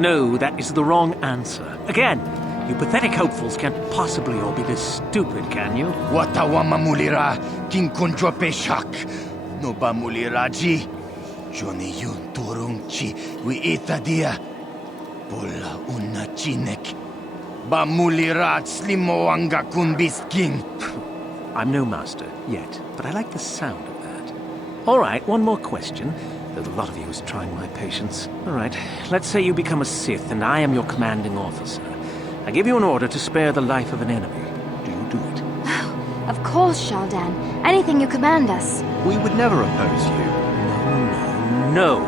No, that is the wrong answer. Again, you pathetic hopefuls can't possibly all be this stupid, can you? Watawama mulira, king kunjo peshak. No ba muliraji. Johnny yun turungchi, we itadia. Pola una chinek. Ba mulirat slimoanga kunbis king. I'm no master, yet, but I like the sound of that. All right, one more question. Though the lot of you is trying my patience. All right, let's say you become a Sith and I am your commanding officer. I give you an order to spare the life of an enemy. Do you do it? Of course, Shaldan. Anything you command us. We would never oppose you. No.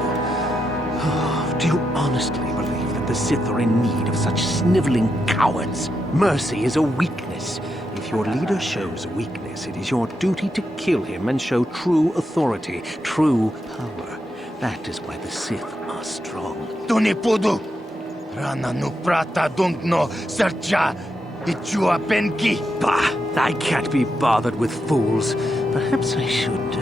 Oh, do you honestly believe that the Sith are in need of such sniveling cowards? Mercy is a weakness. If your leader shows weakness, it is your duty to kill him and show true authority, true power. That is why the Sith are strong. Tunipudu! Rana no prata dungno sercha ichua penki. Bah! I can't be bothered with fools. Perhaps I should,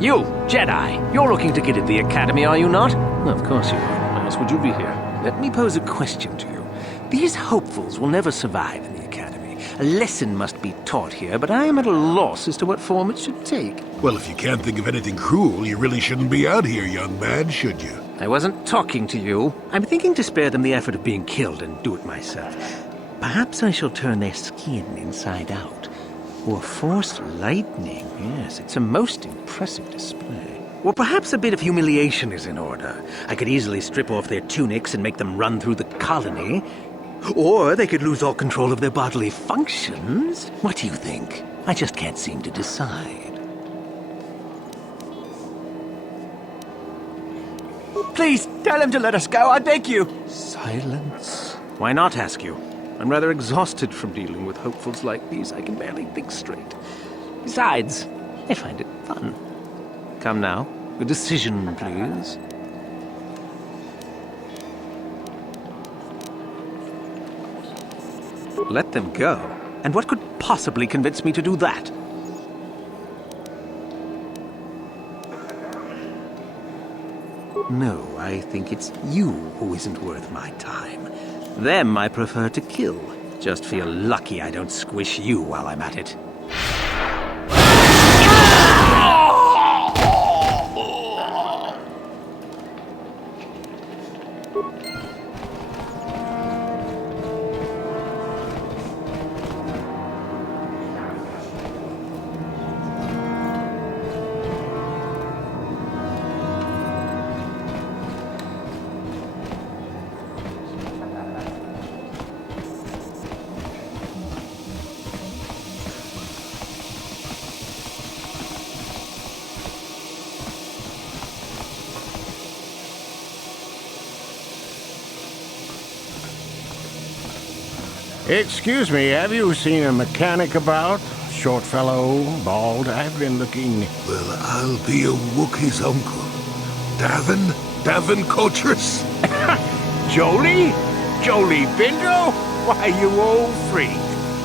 You, Jedi! You're looking to get at the Academy, are you not? Of course you are. Why else would you be here? Let me pose a question to you. These hopefuls will never survive in the Academy. A lesson must be taught here, but I am at a loss as to what form it should take. Well, if you can't think of anything cruel, you really shouldn't be out here, young man, should you? I wasn't talking to you. I'm thinking to spare them the effort of being killed and do it myself. Perhaps I shall turn their skin inside out. Or force lightning. Yes, it's a most impressive display. Or perhaps a bit of humiliation is in order. I could easily strip off their tunics and make them run through the colony. Or they could lose all control of their bodily functions. What do you think? I just can't seem to decide. Please, tell him to let us go, I beg you. Silence. Why not, ask you? I'm rather exhausted from dealing with hopefuls like these. I can barely think straight. Besides, I find it fun. Come now, a decision, please. Let them go? And what could possibly convince me to do that? No, I think it's you who isn't worth my time. Them I prefer to kill. Just feel lucky I don't squish you while I'm at it. Excuse me, have you seen a mechanic about? Short fellow, bald. I've been looking... Well, I'll be a Wookiee's uncle. Davin Coatress? Jolie? Jolie Bingo? Why, you old freak.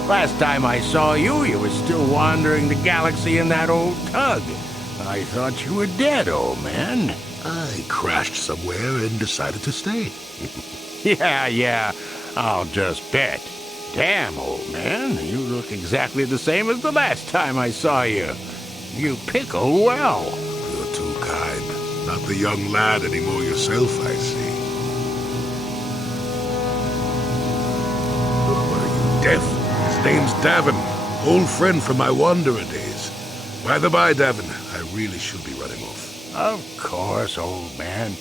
Last time I saw you, you were still wandering the galaxy in that old tug. I thought you were dead, old man. I crashed somewhere and decided to stay. Yeah, I'll just bet. Damn, old man, you look exactly the same as the last time I saw you. You pickle well. You're too kind. Not the young lad anymore yourself, I see. What are you, deaf? His name's Davin, old friend from my wanderer days. By the by, Davin, I really should be running off. Of course, old man.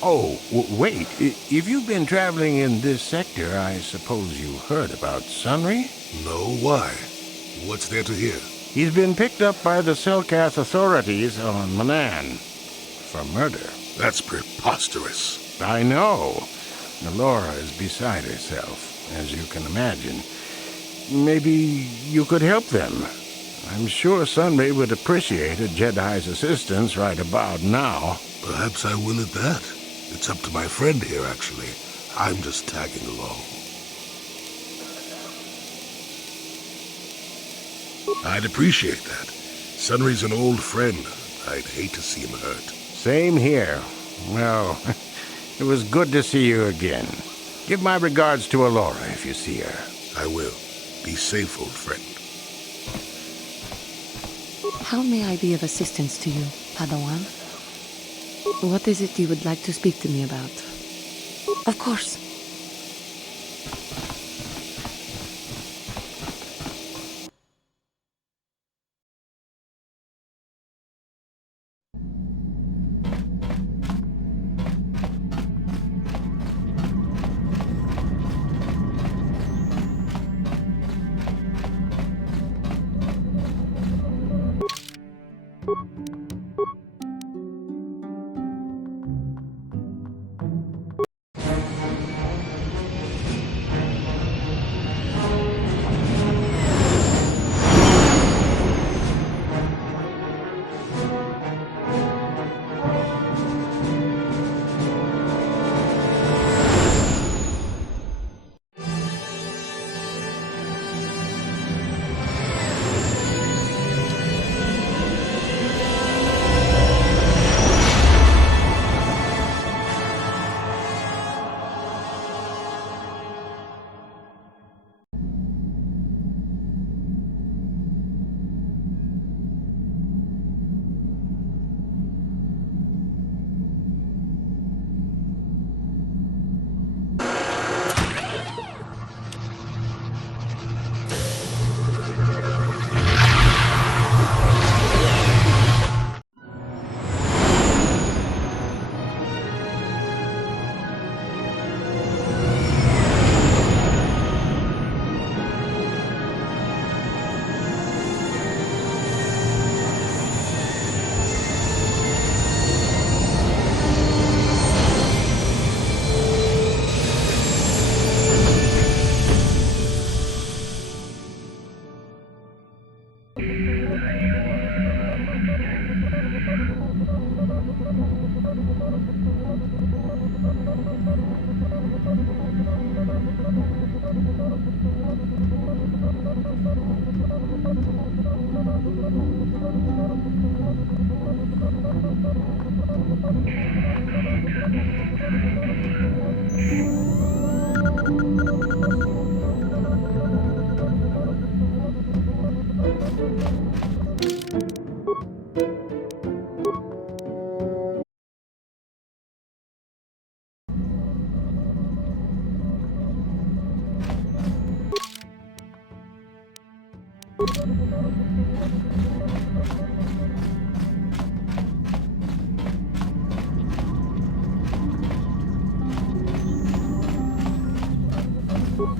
Oh, wait. If you've been traveling in this sector, I suppose you heard about Sunry? No, why? What's there to hear? He's been picked up by the Selkath authorities on Manaan for murder. That's preposterous. I know. Laura is beside herself, as you can imagine. Maybe you could help them. I'm sure Sunry would appreciate a Jedi's assistance right about now. Perhaps I will at that. It's up to my friend here, actually. I'm just tagging along. I'd appreciate that. Sunry's an old friend. I'd hate to see him hurt. Same here. Well, It was good to see you again. Give my regards to Alora if you see her. I will. Be safe, old friend. How may I be of assistance to you, Padawan? What is it you would like to speak to me about? Of course.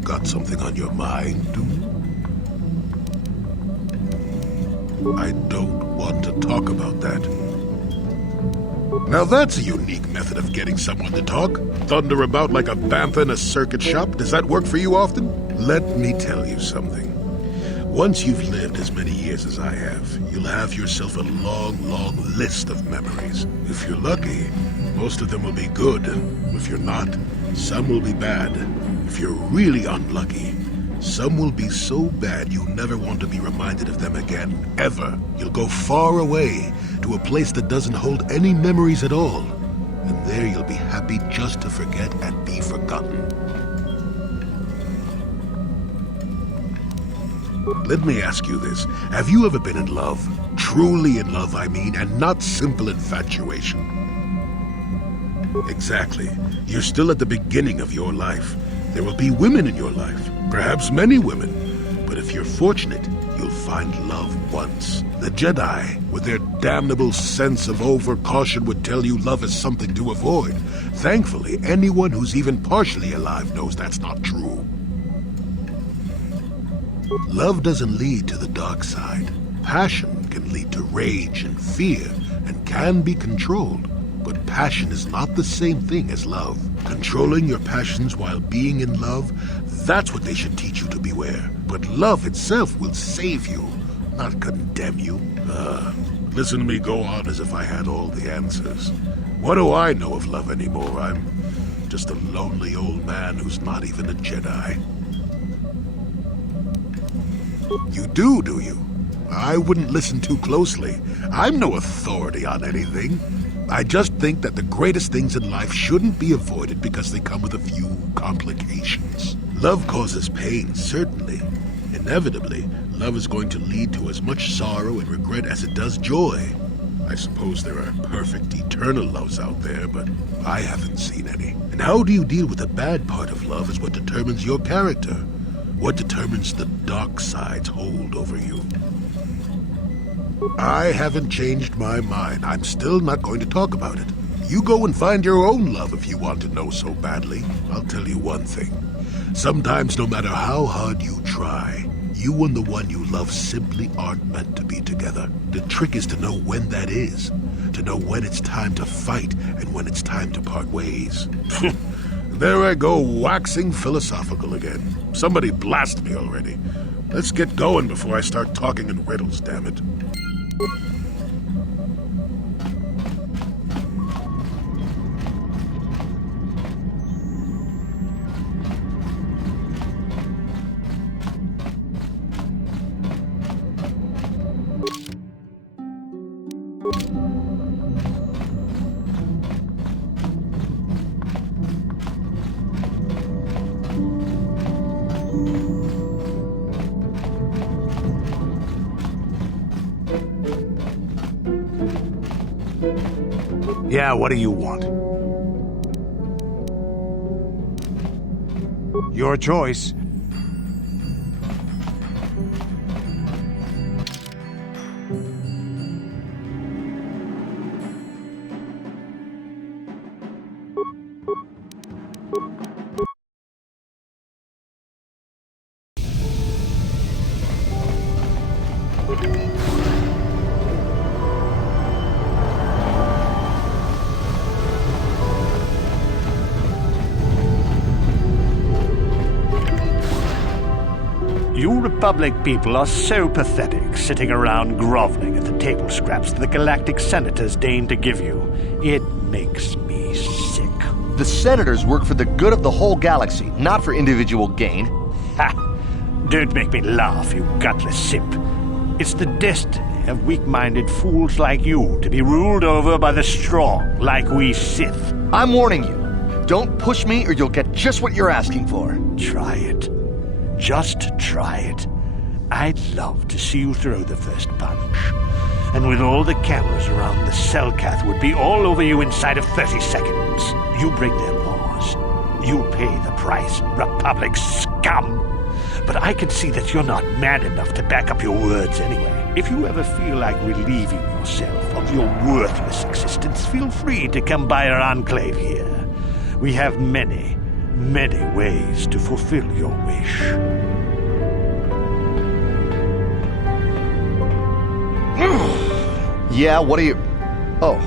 Got something on your mind? I don't want to talk about that. Now that's a unique method of getting someone to talk. Thunder about like a bantha in a circuit shop. Does that work for you often? Let me tell you something. Once you've lived as many years as I have, you'll have yourself a long, long list of memories. If you're lucky, most of them will be good. If you're not, some will be bad. If you're really unlucky, some will be so bad you'll never want to be reminded of them again, ever. You'll go far away to a place that doesn't hold any memories at all. And there you'll be happy just to forget and be forgotten. Let me ask you this. Have you ever been in love? Truly in love, I mean, and not simple infatuation. Exactly. You're still at the beginning of your life. There will be women in your life, perhaps many women. But if you're fortunate, you'll find love once. The Jedi, with their damnable sense of overcaution, would tell you love is something to avoid. Thankfully, anyone who's even partially alive knows that's not true. Love doesn't lead to the dark side. Passion can lead to rage and fear, and can be controlled. But passion is not the same thing as love. Controlling your passions while being in love, that's what they should teach you to beware. But love itself will save you, not condemn you. Listen to me go on as if I had all the answers. What do I know of love anymore? I'm just a lonely old man who's not even a Jedi. You do you? I wouldn't listen too closely. I'm no authority on anything. I just think that the greatest things in life shouldn't be avoided because they come with a few complications. Love causes pain, certainly. Inevitably, love is going to lead to as much sorrow and regret as it does joy. I suppose there are perfect eternal loves out there, but I haven't seen any. And how do you deal with the bad part of love is what determines your character. What determines the dark side's hold over you. I haven't changed my mind. I'm still not going to talk about it. You go and find your own love if you want to know so badly. I'll tell you one thing. Sometimes, no matter how hard you try, you and the one you love simply aren't meant to be together. The trick is to know when that is. To know when it's time to fight and when it's time to part ways. There I go, waxing philosophical again. Somebody blast me already. Let's get going before I start talking in riddles, damn it. Yeah, what do you want? Your choice. You Republic people are so pathetic, sitting around groveling at the table scraps the galactic senators deign to give you. It makes me sick. The senators work for the good of the whole galaxy, not for individual gain. Ha! Don't make me laugh, you gutless simp. It's the destiny of weak-minded fools like you to be ruled over by the strong, like we Sith. I'm warning you. Don't push me or you'll get just what you're asking for. Try it. Just try it. I'd love to see you throw the first punch. And with all the cameras around, the Selkath would be all over you inside of 30 seconds. You break their laws. You pay the price, Republic scum. But I can see that you're not mad enough to back up your words anyway. If you ever feel like relieving yourself of your worthless existence, feel free to come by our enclave here. We have many ways to fulfill your wish. Yeah, what are you... Oh,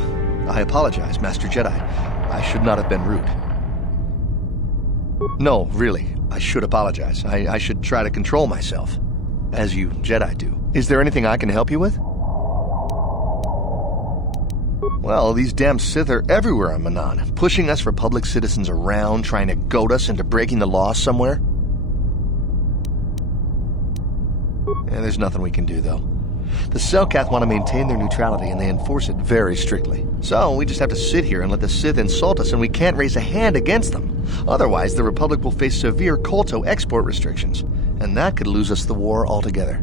I apologize, Master Jedi. I should not have been rude. No, really, I should apologize. I should try to control myself, as you Jedi do. Is there anything I can help you with? Well, these damn Sith are everywhere on Manaan, pushing us Republic citizens around, trying to goad us into breaking the law somewhere. There's nothing we can do, though. The Selkath want to maintain their neutrality, and they enforce it very strictly. So we just have to sit here and let the Sith insult us, and we can't raise a hand against them. Otherwise, the Republic will face severe KotOR export restrictions, and that could lose us the war altogether.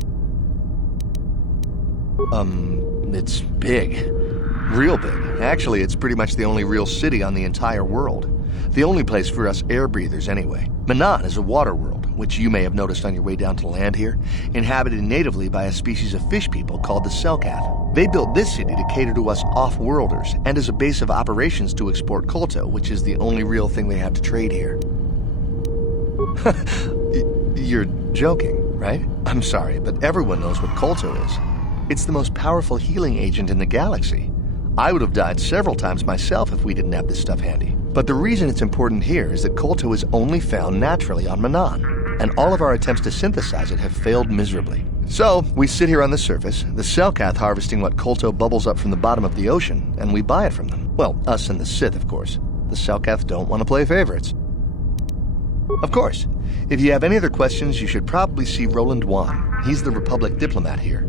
It's big. Real big. Actually, it's pretty much the only real city on the entire world. The only place for us air breathers, anyway. Manaan is a water world, which you may have noticed on your way down to land here, inhabited natively by a species of fish people called the Selkath. They built this city to cater to us off-worlders, and as a base of operations to export KotOR, which is the only real thing they have to trade here. You're joking, right? I'm sorry, but everyone knows what KotOR is. It's the most powerful healing agent in the galaxy. I would have died several times myself if we didn't have this stuff handy. But the reason it's important here is that KotOR is only found naturally on Manaan, and all of our attempts to synthesize it have failed miserably. So, we sit here on the surface, the Selkath harvesting what KotOR bubbles up from the bottom of the ocean, and we buy it from them. Well, us and the Sith, of course. The Selkath don't want to play favorites. Of course, if you have any other questions, you should probably see Roland Wan. He's the Republic diplomat here.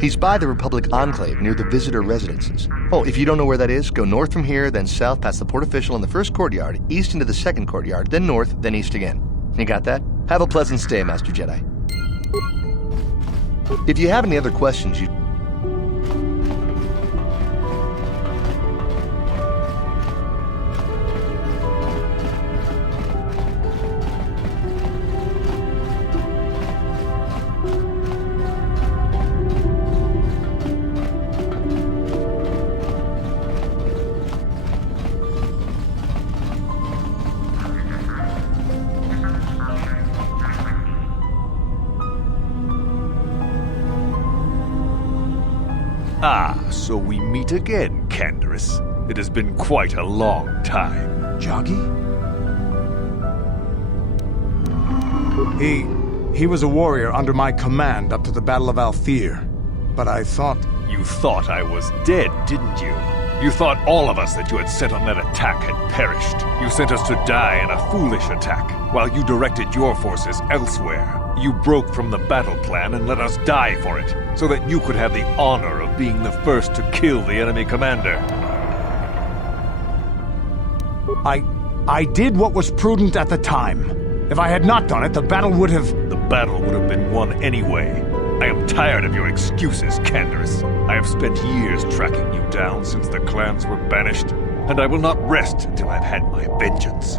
He's by the Republic Enclave near the visitor residences. Oh, if you don't know where that is, go north from here, then south past the port official in the first courtyard, east into the second courtyard, then north, then east again. You got that? Have a pleasant stay, Master Jedi. If you have any other questions, you... Ah, so we meet again, Canderous. It has been quite a long time. Joggy? He was a warrior under my command up to the Battle of Althir. But I thought... You thought I was dead, didn't you? You thought all of us that you had sent on that attack had perished. You sent us to die in a foolish attack, while you directed your forces elsewhere. You broke from the battle plan and let us die for it, so that you could have the honor of being the first to kill the enemy commander. I did what was prudent at the time. If I had not done it, the battle would have... The battle would have been won anyway. I am tired of your excuses, Canderous. I have spent years tracking you down since the clans were banished, and I will not rest until I've had my vengeance.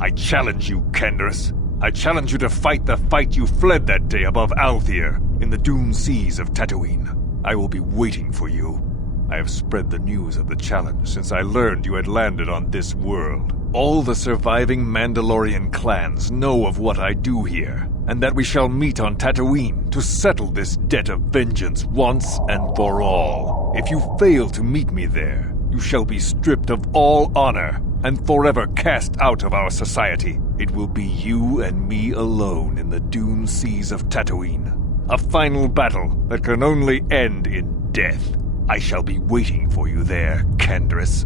I challenge you, Canderous. I challenge you to fight the fight you fled that day above Althir, in the doomed seas of Tatooine. I will be waiting for you. I have spread the news of the challenge since I learned you had landed on this world. All the surviving Mandalorian clans know of what I do here, and that we shall meet on Tatooine to settle this debt of vengeance once and for all. If you fail to meet me there, you shall be stripped of all honor and forever cast out of our society. It will be you and me alone in the doomed seas of Tatooine. A final battle that can only end in death. I shall be waiting for you there, Canderous.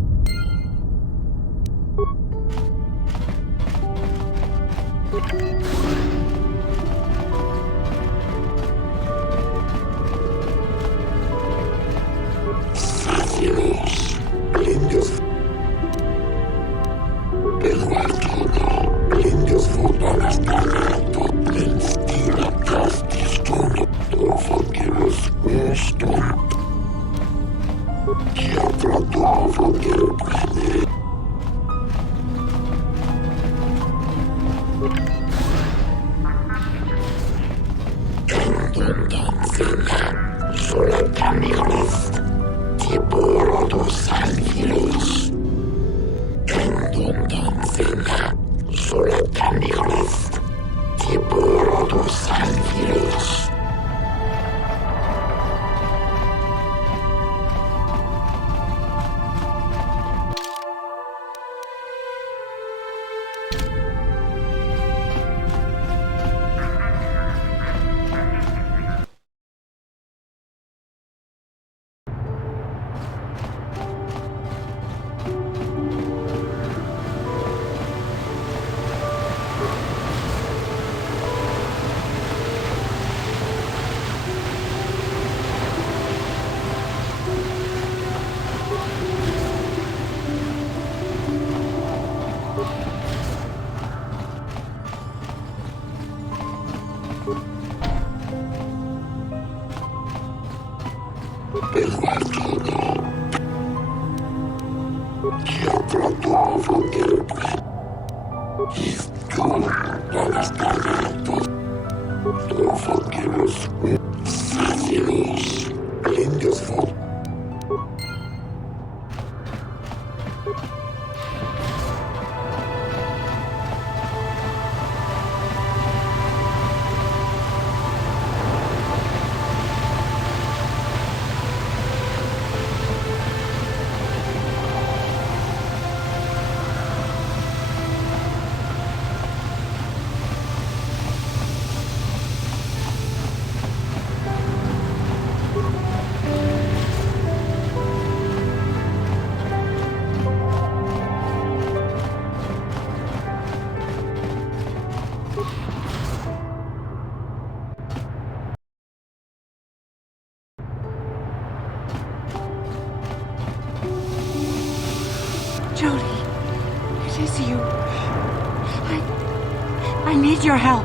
I need your help.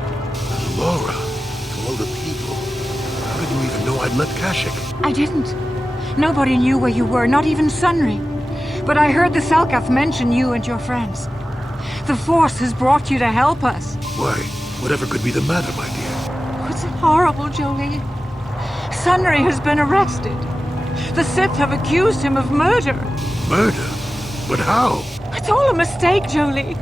Laura, of all the people, how did you even know I'd left Kashyyyk? I didn't. Nobody knew where you were, not even Sunry. But I heard the Selkath mention you and your friends. The Force has brought you to help us. Why, whatever could be the matter, my dear? It's horrible, Jolie. Sunry has been arrested. The Sith have accused him of murder. Murder? But how? It's all a mistake, Jolie.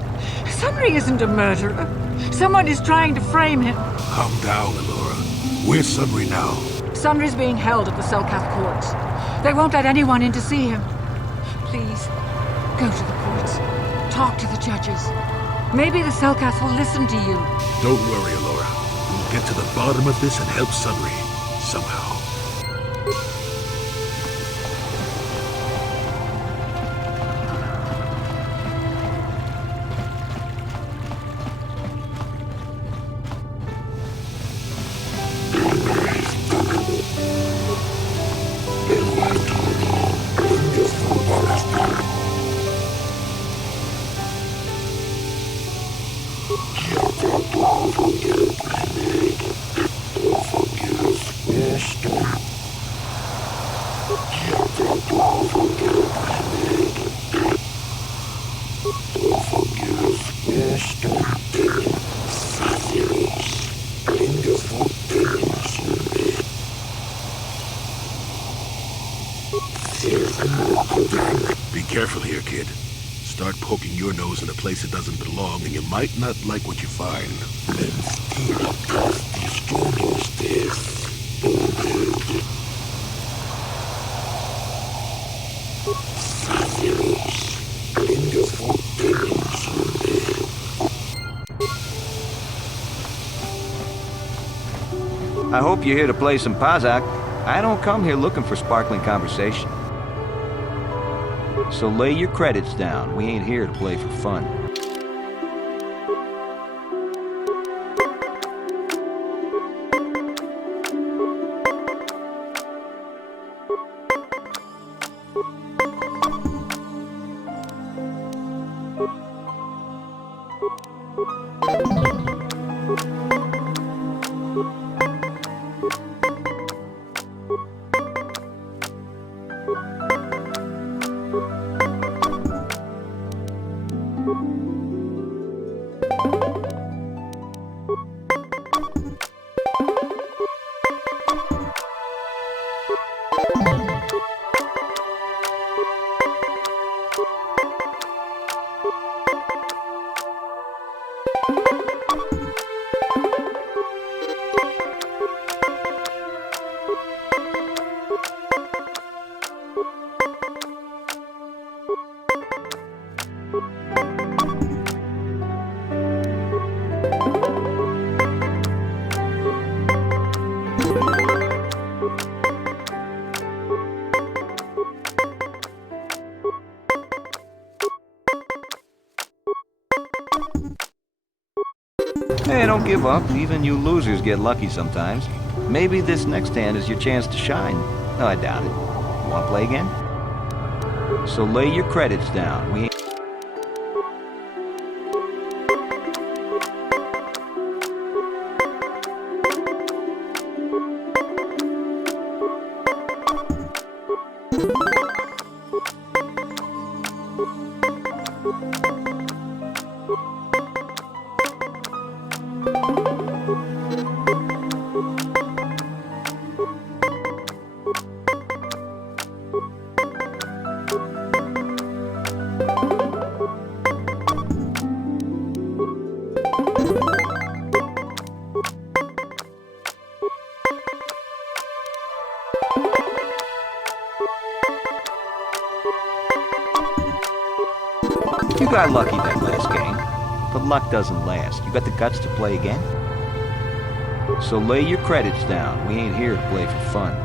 Sunry isn't a murderer. Someone is trying to frame him. Calm down, Laura. Where's Sunry now? Sunry's being held at the Selkath courts. They won't let anyone in to see him. Please, go to the courts. Talk to the judges. Maybe the Selkath will listen to you. Don't worry, Laura. We'll get to the bottom of this and help Sunry. Somehow. Be careful here, kid. Start poking your nose in a place it doesn't belong, and you might not like what you find. I hope you're here to play some Pazak. I don't come here looking for sparkling conversation. So lay your credits down. We ain't here to play for fun. Hey, don't give up. Even you losers get lucky sometimes. Maybe this next hand is your chance to shine. No, I doubt it. You want to play again? So lay your credits down. We ain't... You got lucky that last game, but luck doesn't last. You got the guts to play again? So lay your credits down. We ain't here to play for fun.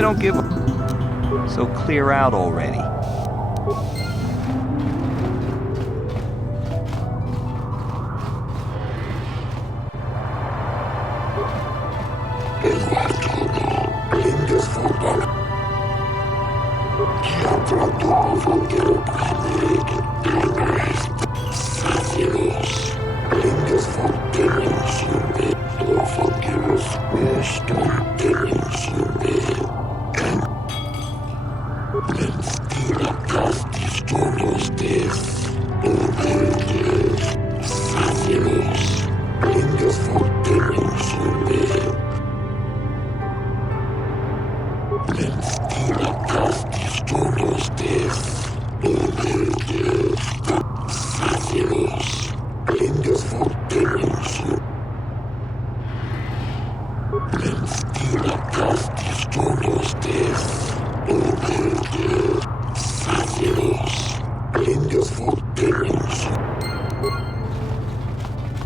Don't give up. So clear out already.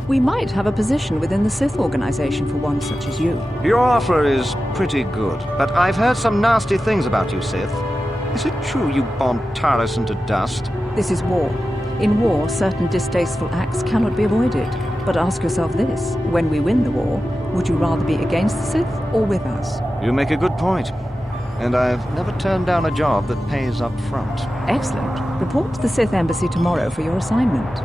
We might have a position within the Sith organization for one such as you. Your offer is pretty good, but I've heard some nasty things about you, Sith. Is it true you bombed Taris into dust? This is war. In war, certain distasteful acts cannot be avoided. But ask yourself this, when we win the war, would you rather be against the Sith or with us? You make a good point. And I've never turned down a job that pays up front. Excellent. Report to the Sith Embassy tomorrow for your assignment.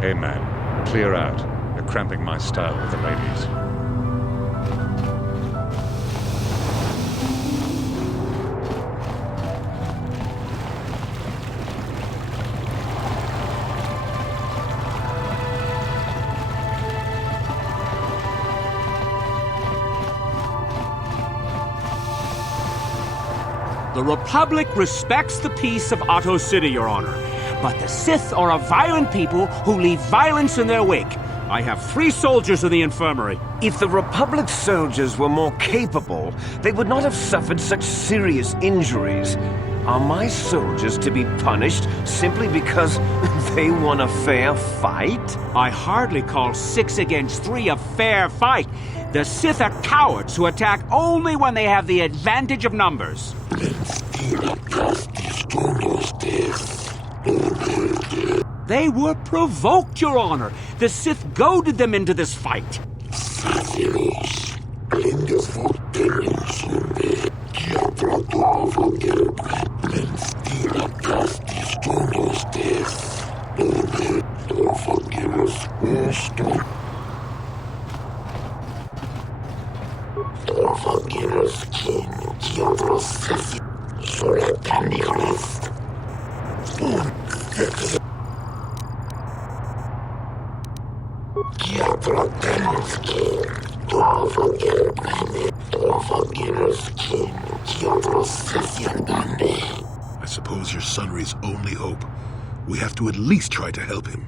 Hey man, clear out. You're cramping my style with the ladies. The Republic respects the peace of Otto City, Your Honor. But the Sith are a violent people who leave violence in their wake. I have 3 soldiers in the infirmary. If the Republic's soldiers were more capable, they would not have suffered such serious injuries. Are my soldiers to be punished simply because they won a fair fight? I hardly call 6 against 3 a fair fight. The Sith are cowards who attack only when they have the advantage of numbers. They were provoked, Your Honor. The Sith goaded them into this fight. I suppose your Sunry's only hope. We have to at least try to help him.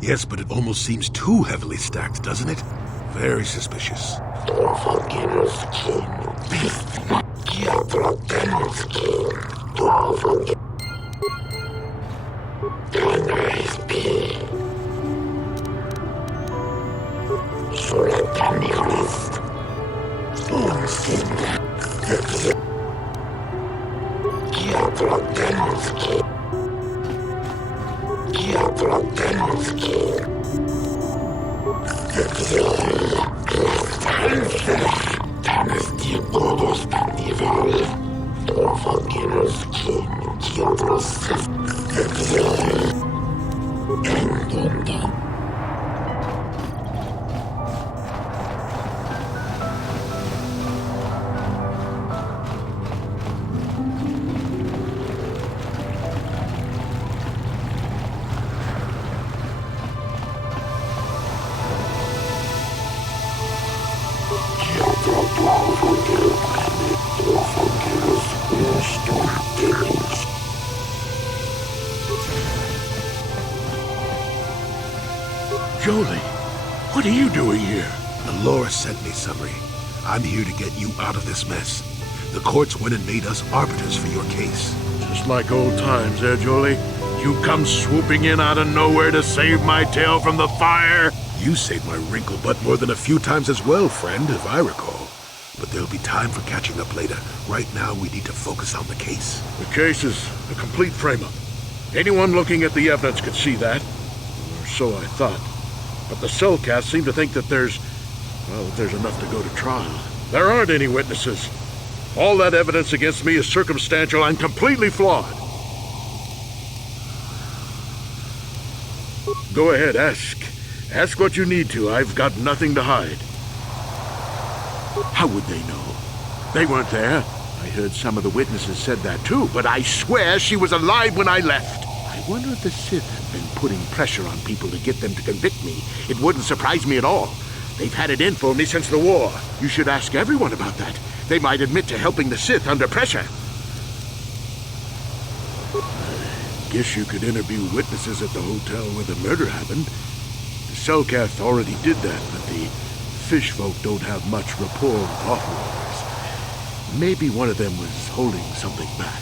Yes, but it almost seems too heavily stacked, doesn't it? Very suspicious. Jolie, what are you doing here? Laura sent me, Summary. I'm here to get you out of this mess. The courts went and made us arbiters for your case. Just like old times, eh, Jolie? You come swooping in out of nowhere to save my tail from the fire? You saved my wrinkle butt more than a few times as well, friend, if I recall. But there'll be time for catching up later. Right now, we need to focus on the case. The case is a complete frame-up. Anyone looking at the evidence could see that. Or so I thought. But the Cellcasts seem to think that there's enough to go to trial. There aren't any witnesses. All that evidence against me is circumstantial and completely flawed. Go ahead, ask. Ask what you need to. I've got nothing to hide. How would they know? They weren't there. I heard some of the witnesses said that too, but I swear she was alive when I left. I wonder if the Sith have been putting pressure on people to get them to convict me. It wouldn't surprise me at all. They've had it in for me since the war. You should ask everyone about that. They might admit to helping the Sith under pressure. I guess you could interview witnesses at the hotel where the murder happened. The Cellcath already did that, but the fish folk don't have much rapport with Offworlders. Maybe one of them was holding something back.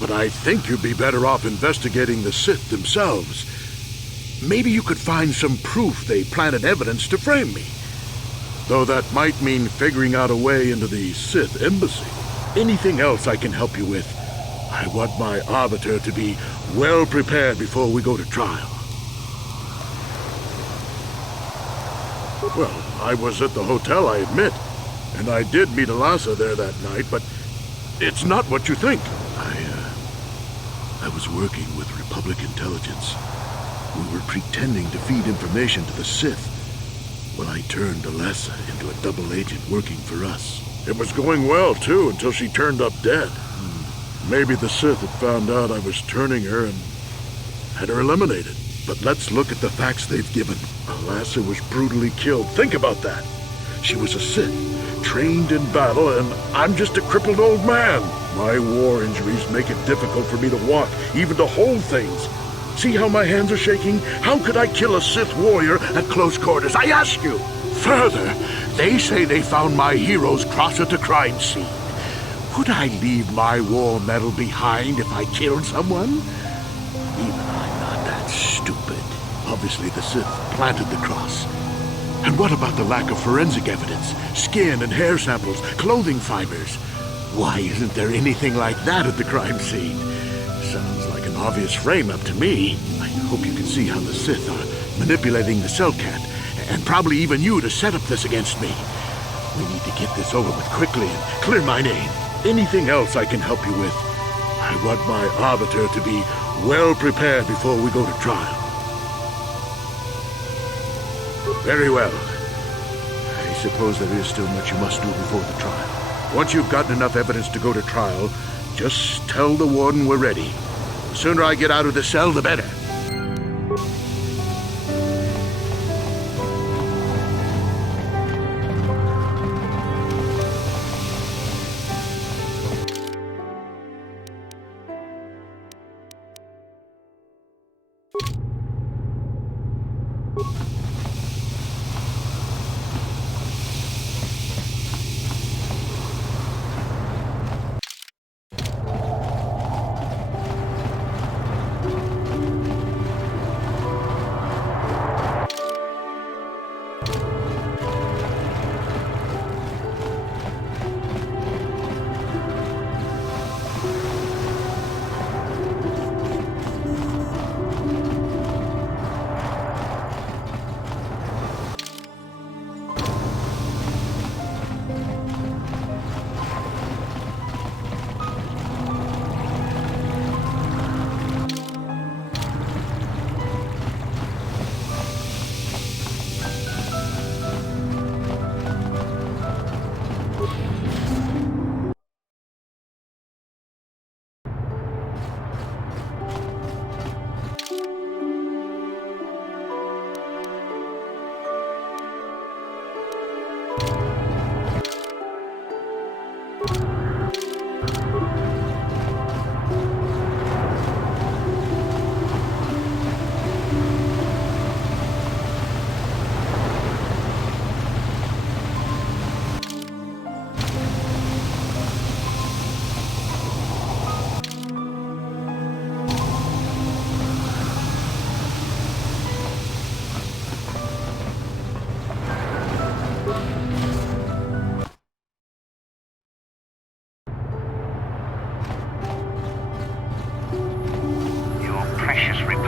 But I think you'd be better off investigating the Sith themselves. Maybe you could find some proof they planted evidence to frame me. Though that might mean figuring out a way into the Sith embassy. Anything else I can help you with? I want my arbiter to be well prepared before we go to trial. Well, I was at the hotel, I admit. And I did meet Alasa there that night, but it's not what you think. I was working with Republic intelligence. We were pretending to feed information to the Sith. Well, I turned Alasa into a double agent working for us. It was going well, too, until she turned up dead. Maybe the Sith had found out I was turning her and had her eliminated. But let's look at the facts they've given. Alasa was brutally killed. Think about that. She was a Sith, trained in battle, and I'm just a crippled old man. My war injuries make it difficult for me to walk, even to hold things. See how my hands are shaking? How could I kill a Sith warrior at close quarters? I ask you! Further, they say they found my hero's cross at the crime scene. Would I leave my war medal behind if I killed someone? Even I'm not that stupid. Obviously, the Sith planted the cross. And what about the lack of forensic evidence? Skin and hair samples, clothing fibers. Why isn't there anything like that at the crime scene? Sounds like an obvious frame-up to me. I hope you can see how the Sith are manipulating the Cellcat, and probably even you to set up this against me. We need to get this over with quickly and clear my name. Anything else I can help you with? I want my arbiter to be well prepared before we go to trial. Very well. I suppose there is still much you must do before the trial. Once you've gotten enough evidence to go to trial, just tell the warden we're ready. The sooner I get out of the cell, the better.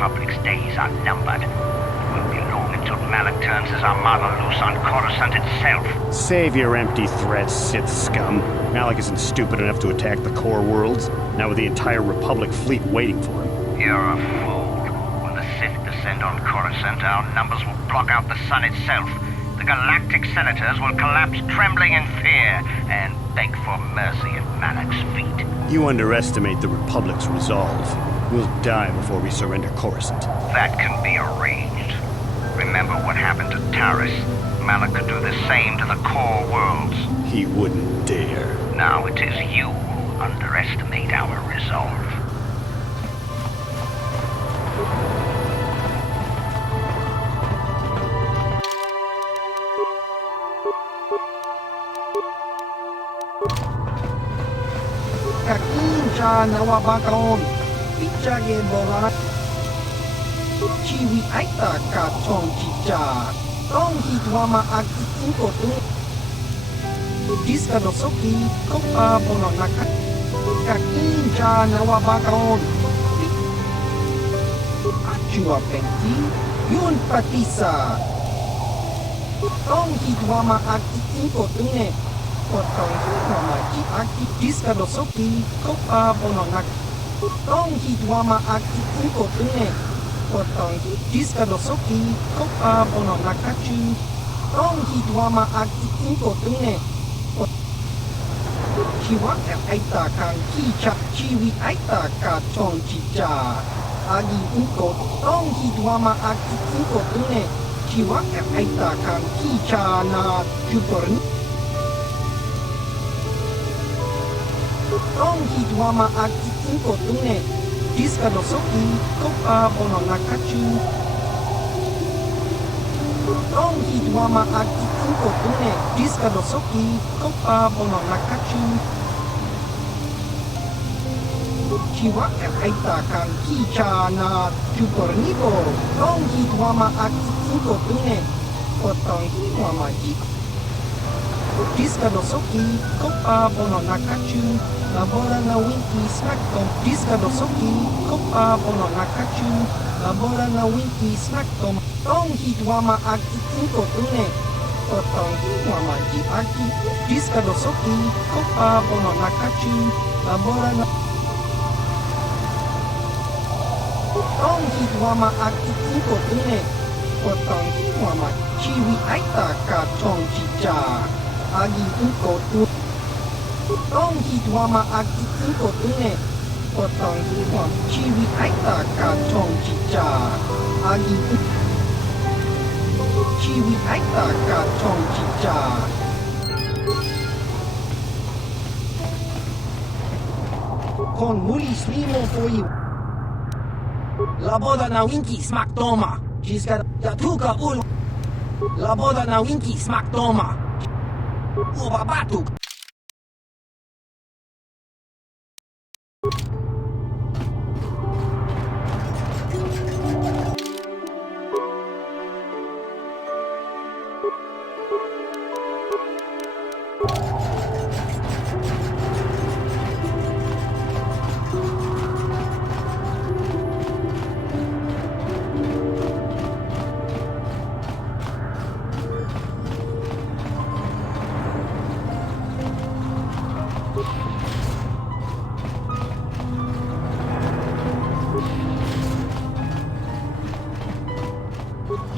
Republic's days are numbered. It won't be long until Malak turns his armada loose on Coruscant itself. Save your empty threats, Sith scum. Malak isn't stupid enough to attack the core worlds, now with the entire Republic fleet waiting for him. You're a fool. When the Sith descend on Coruscant, our numbers will block out the sun itself. The galactic senators will collapse trembling in fear and beg for mercy at Malak's feet. You underestimate the Republic's resolve. We'll die before we surrender Coruscant. That can be arranged. Remember what happened to Taris? Malak could do the same to the core worlds. He wouldn't dare. Now it is you who underestimate our resolve. Kakinja nawabakaon, pichage boran. Chiwi aita ka chong chicha, tong hitwama akitinko tu. Diska dosoki, kopa bono naka. Kakinja nawabakaon. Achua penti, yun patisa. Tong hitwama akitinko tu ne. Potong hitwama ki aki diska dosoki, kopa bono naka. Tong hitwama akitinko tu ne. Potong diska dosoki, kopa bono nakachu. Tong hitwama akitinko tu ne. Chiwa aita kan kicha chiwi aita ka chong chicha. Agi inko tong hitwama akitinko tu ne. Chiwa aita kan kicha na juporni. Tong hitwama akitinko tu ne. Diska dosoki, kopa bono nakachu. Tong hitwama akitinko tu ne. Diska dosoki, kopa bono nakachu. Chiwa aita kan kicha na jupornibo. Tong hitwama akitinko tu ne. Potong hitwama jiko. Diska dosoki, kopa bono nakachu. Labora na winki snacktom. Diska dosoki, kopa bono nakachu. Labora na winki snacktom. Tong hitwama akitinko tu ne. Potong hitwama ji aki. Diska dosoki, kopa bono nakachu. Labora na Tong hitwama akitinko tu ne. Potong hitwama chiwi aita ka chong chicha. Agi inko tu. Tong hitwama akitinko tu ne. Potong hitwama chiwi aita ka chong chicha. Agi chiwi aita ka chong chicha. Con muli slimo for you. Laboda na winki smack toma. She's got Yatuka ul. Laboda na winki smack toma. Ubabatu.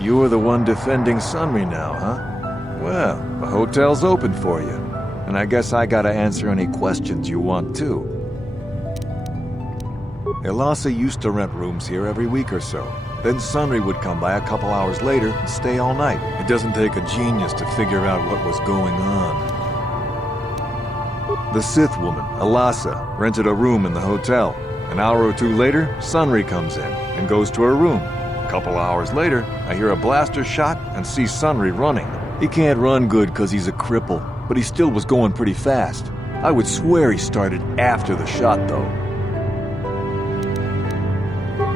You're the one defending Sunry now, huh? Well, the hotel's open for you. And I guess I gotta answer any questions you want, too. Elasa used to rent rooms here every week or so. Then Sunry would come by a couple hours later and stay all night. It doesn't take a genius to figure out what was going on. The Sith woman, Elasa, rented a room in the hotel. An hour or two later, Sunry comes in and goes to her room. A couple hours later, I hear a blaster shot and see Sunry running. He can't run good because he's a cripple, but he still was going pretty fast. I would swear he started after the shot, though.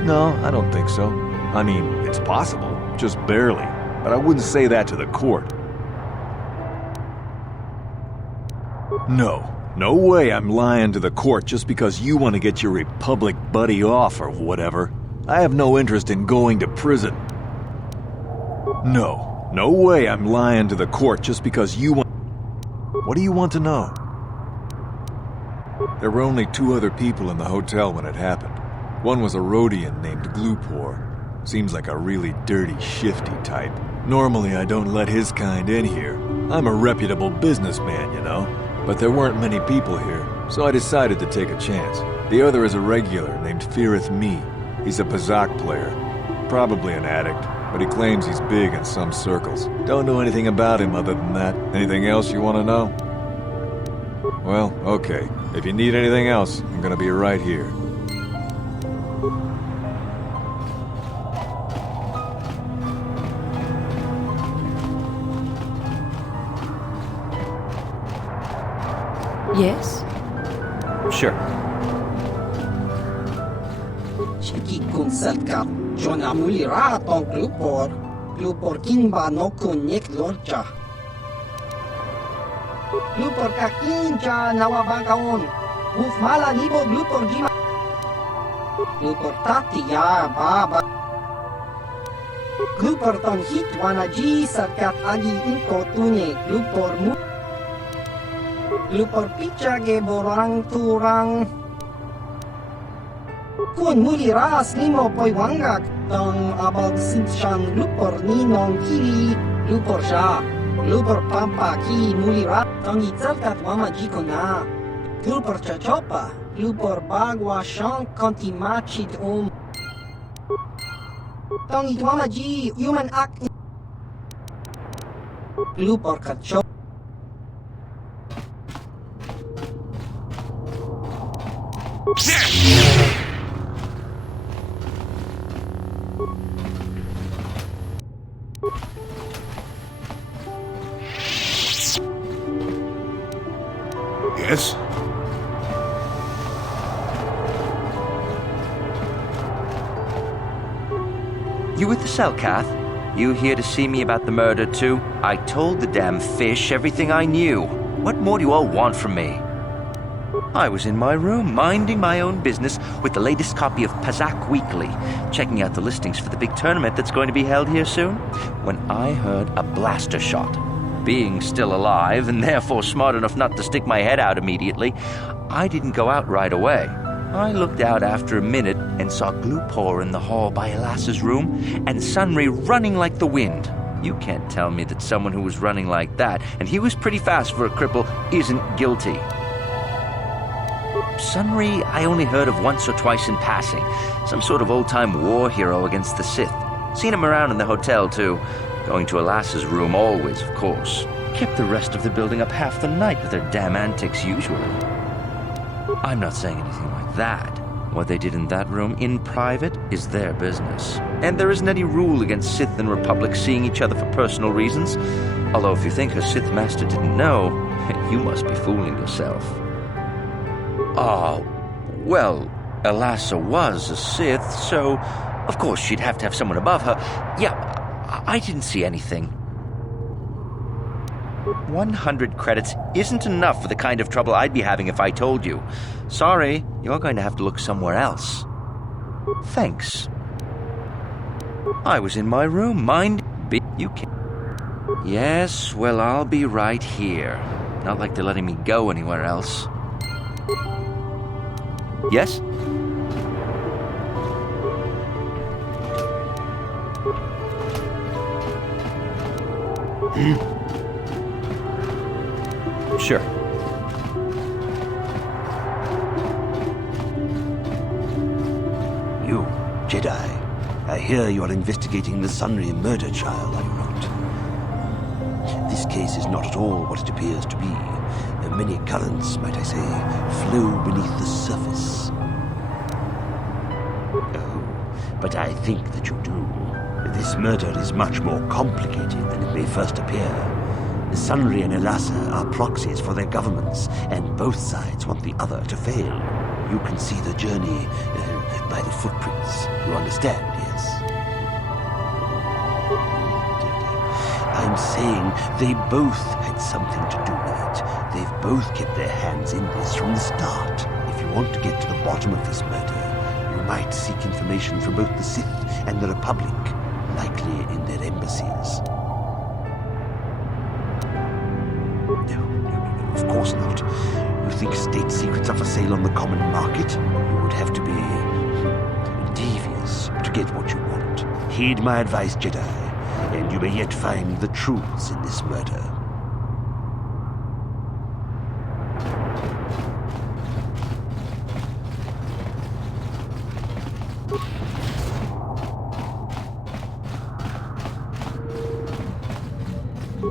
No, I don't think so. I mean, it's possible, just barely. But I wouldn't say that to the court. No way I'm lying to the court just because you want to get your Republic buddy off or whatever. I have no interest in going to prison. No. No way I'm lying to the court just because you want... What do you want to know? There were only 2 other people in the hotel when it happened. One was a Rhodian named KotOR. Seems like a really dirty, shifty type. Normally I don't let his kind in here. I'm a reputable businessman, you know. But there weren't many people here, so I decided to take a chance. The other is a regular named Feareth Me. He's a Pazak player. Probably an addict, but he claims he's big in some circles. Don't know anything about him other than that. Anything else you want to know? Well, okay. If you need anything else, I'm gonna be right here. Yes? Sure. Shiki kun selka, Jona mulira ton glupor kinba no kun nek lorcha. Glupor kakinja nawabagaon, uf mala nibo glupor jima. Glupor tati ya baba. Glupor ton hit wanaji sarkat agi inko tune glupor mu. Glupor picha ge borang turang. Kun muliras nimo poi wangak tong abag sinshan glupor ninong kiri glupor sha. Glupor pampa ki mulira tong itzalkat wama jikona. Glupor chachopa. Glupor bagwa shan konti machit Tong itwama ji human act. Glupor kacho. Yes? You with the cell, Kath? You here to see me about the murder, too? I told the damn fish everything I knew. What more do you all want from me? I was in my room, minding my own business with the latest copy of Pazak Weekly, checking out the listings for the big tournament that's going to be held here soon, when I heard a blaster shot. Being still alive, and therefore smart enough not to stick my head out immediately, I didn't go out right away. I looked out after a minute and saw KotOR in the hall by Elas's room, and Sunri running like the wind. You can't tell me that someone who was running like that, and he was pretty fast for a cripple, isn't guilty. Sunri I only heard of once or twice in passing. Some sort of old-time war hero against the Sith. Seen him around in the hotel, too. Going to Elas's room always, of course. Kept the rest of the building up half the night with their damn antics usually. I'm not saying anything like that. What they did in that room in private is their business. And there isn't any rule against Sith and Republic seeing each other for personal reasons. Although if you think her Sith master didn't know, you must be fooling yourself. Well, Elasa was a Sith, so of course she'd have to have someone above her. Yeah, I didn't see anything. 100 credits isn't enough for the kind of trouble I'd be having if I told you. Sorry, you're going to have to look somewhere else. Thanks. I was in my room, mind you can. Yes, well, I'll be right here. Not like they're letting me go anywhere else. Yes? Sure. You, Jedi. I hear you are investigating the Sunri murder trial, are you not? This case is not at all what it appears to be. Many currents, might I say, flow beneath the surface. Oh, but I think that you do. This murder is much more complicated than it may first appear. Sunri and Elasa are proxies for their governments, and both sides want the other to fail. You can see the journey by the footprints. You understand, yes? I'm saying they both had something to do with it. They've both kept their hands in this from the start. If you want to get to the bottom of this murder, You might seek information from both the Sith and the Republic, likely in their embassies. No, of course not. You think state secrets are for sale on the common market? You would have to be devious to get what you want. Heed my advice, Jedi, and you may yet find the truths in this murder.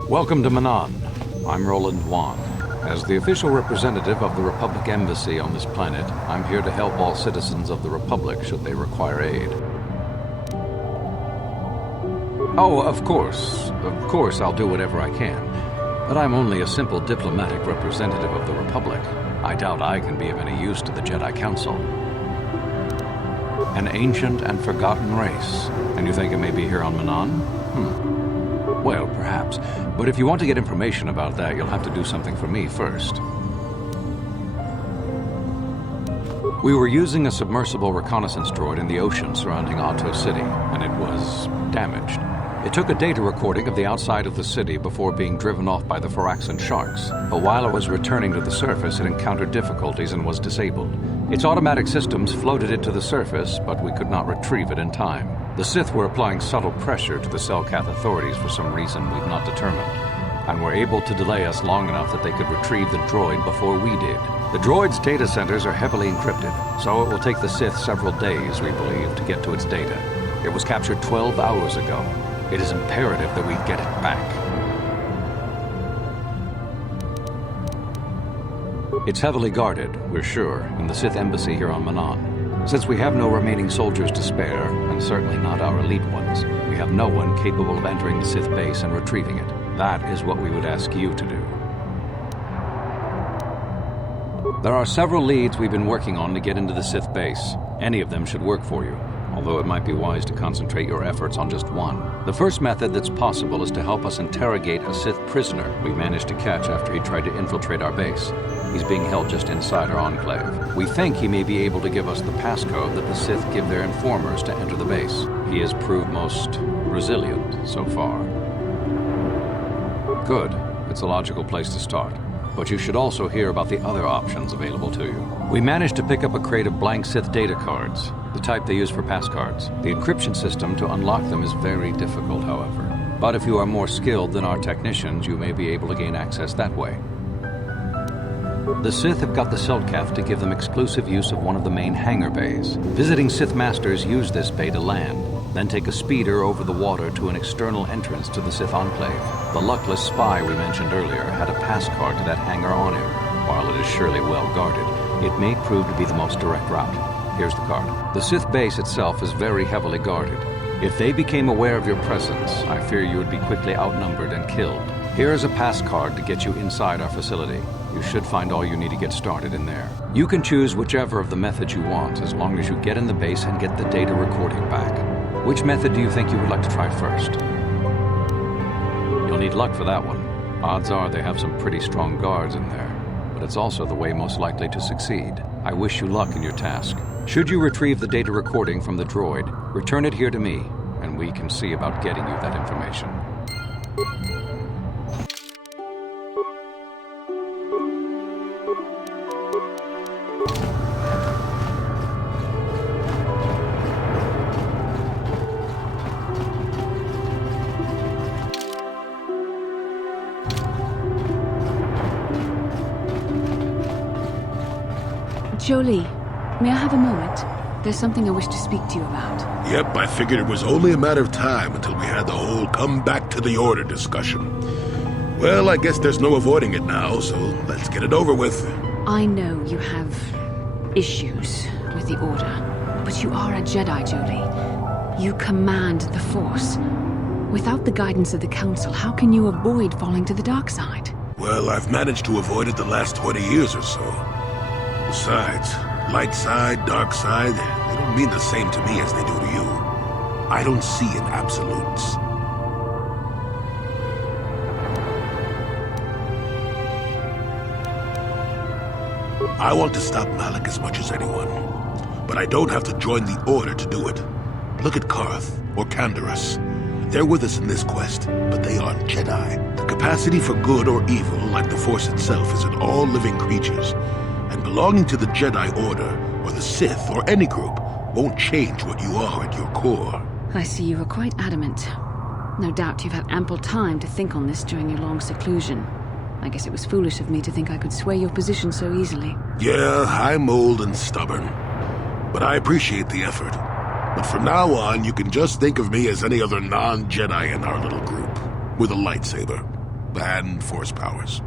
Welcome to Manaan. I'm Roland Wan. As the official representative of the Republic Embassy on this planet, I'm here to help all citizens of the Republic should they require aid. Oh, of course. Of course I'll do whatever I can. But I'm only a simple diplomatic representative of the Republic. I doubt I can be of any use to the Jedi Council. An ancient and forgotten race. And you think it may be here on Manaan? Well, perhaps. But if you want to get information about that, you'll have to do something for me first. We were using a submersible reconnaissance droid in the ocean surrounding Ahto City, and it was damaged. It took a data recording of the outside of the city before being driven off by the Faraxan sharks. But while it was returning to the surface, it encountered difficulties and was disabled. Its automatic systems floated it to the surface, but we could not retrieve it in time. The Sith were applying subtle pressure to the Selkath authorities for some reason we've not determined, and were able to delay us long enough that they could retrieve the droid before we did. The droid's data centers are heavily encrypted, so it will take the Sith several days, we believe, to get to its data. It was captured 12 hours ago. It is imperative that we get it back. It's heavily guarded, we're sure, in the Sith embassy here on Manaan. Since we have no remaining soldiers to spare, and certainly not our elite ones, we have no one capable of entering the Sith base and retrieving it. That is what we would ask you to do. There are several leads we've been working on to get into the Sith base. Any of them should work for you, although it might be wise to concentrate your efforts on just one. The first method that's possible is to help us interrogate a Sith prisoner we managed to catch after he tried to infiltrate our base. He's being held just inside our enclave. We think he may be able to give us the passcode that the Sith give their informers to enter the base. He has proved most resilient so far. Good. It's a logical place to start. But you should also hear about the other options available to you. We managed to pick up a crate of blank Sith data cards, the type they use for passcards. The encryption system to unlock them is very difficult, however. But if you are more skilled than our technicians, you may be able to gain access that way. The Sith have got the Selkath to give them exclusive use of one of the main hangar bays. Visiting Sith Masters use this bay to land, then take a speeder over the water to an external entrance to the Sith Enclave. The luckless spy we mentioned earlier had a pass card to that hangar on him. While it is surely well guarded, it may prove to be the most direct route. Here's the card. The Sith base itself is very heavily guarded. If they became aware of your presence, I fear you would be quickly outnumbered and killed. Here is a pass card to get you inside our facility. You should find all you need to get started in there. You can choose whichever of the methods you want, as long as you get in the base and get the data recording back. Which method do you think you would like to try first? You'll need luck for that one. Odds are they have some pretty strong guards in there, but it's also the way most likely to succeed. I wish you luck in your task. Should you retrieve the data recording from the droid, return it here to me, and we can see about getting you that information. Jolie, may I have a moment? There's something I wish to speak to you about. Yep, I figured it was only a matter of time until we had the whole come back to the order discussion. Well, I guess there's no avoiding it now, so let's get it over with. I know you have issues with the Order, but you are a Jedi, Jolie. You command the Force. Without the guidance of the Council, how can you avoid falling to the dark side? Well, I've managed to avoid it the last 20 years or so. Besides, light side, dark side, they don't mean the same to me as they do to you. I don't see in absolutes. I want to stop Malik as much as anyone. but I don't have to join the Order to do it. Look at Karth, or Canderous. They're with us in this quest, but they aren't Jedi. The capacity for good or evil, like the Force itself, is in all living creatures. And belonging to the Jedi Order, or the Sith, or any group, won't change what you are at your core. I see you were quite adamant. No doubt you've had ample time to think on this during your long seclusion. I guess it was foolish of me to think I could sway your position so easily. Yeah, I'm old and stubborn. But I appreciate the effort. But from now on, you can just think of me as any other non-Jedi in our little group. With a lightsaber. And Force powers.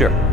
Sure.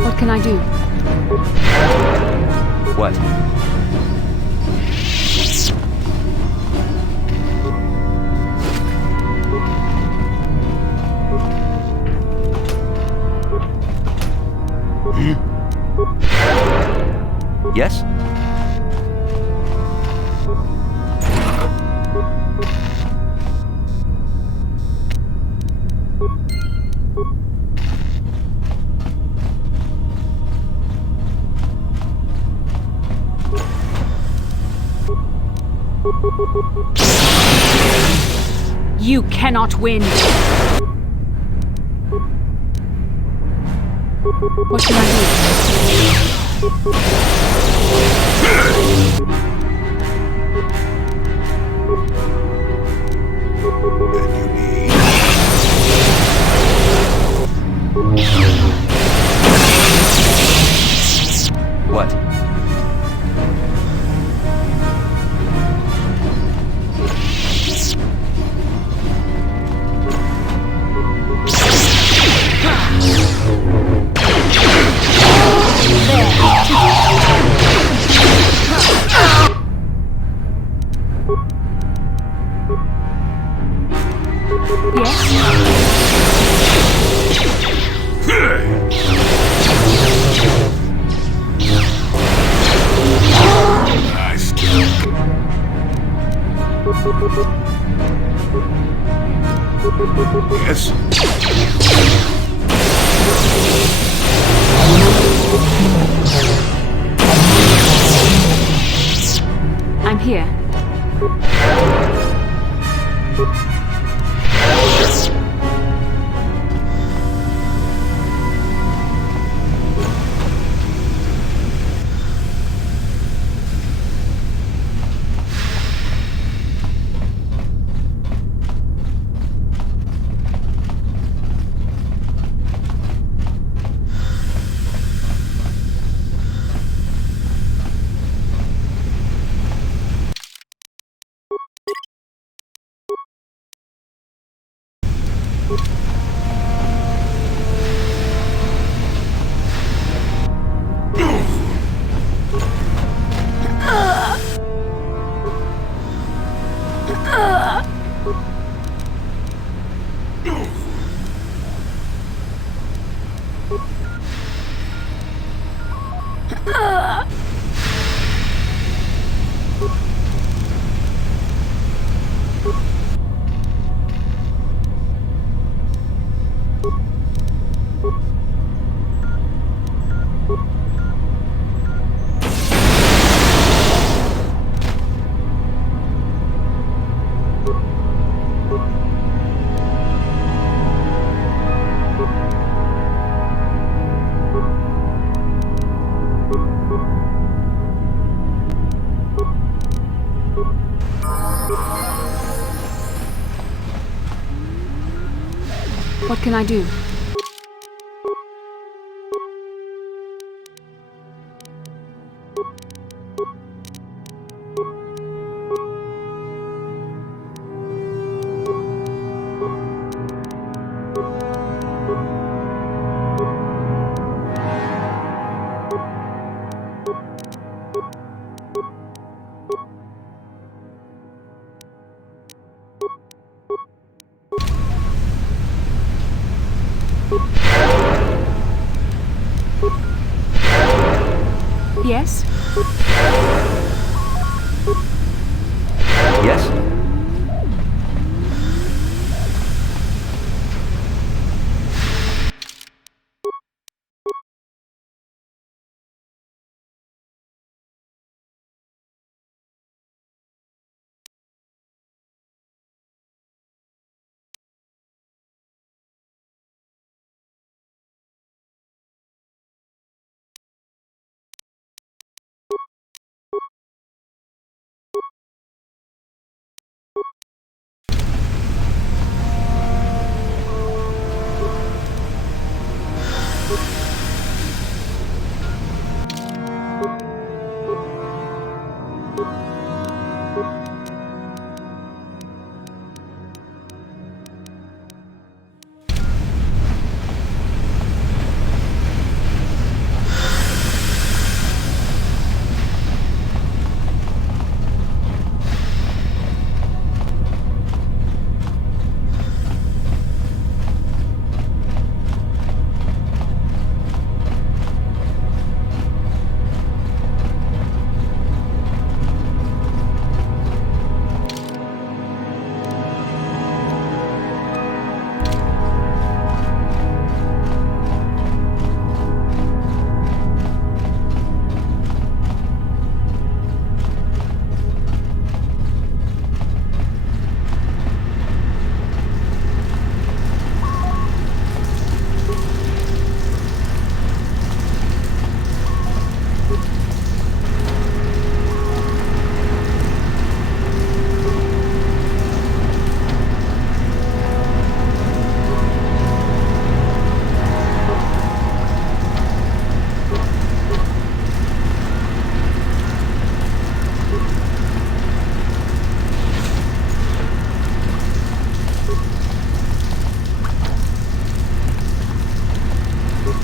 What can I do? What? Yes? You cannot win! What can I What? Yes? I'm here. What can I do? Yes? Yes?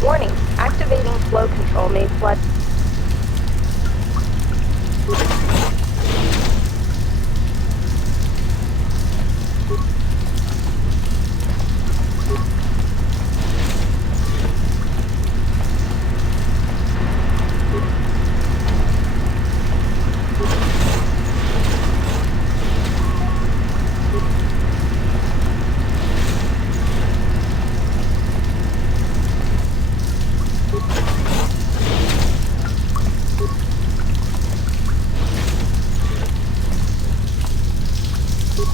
Warning, activating flow control may flood.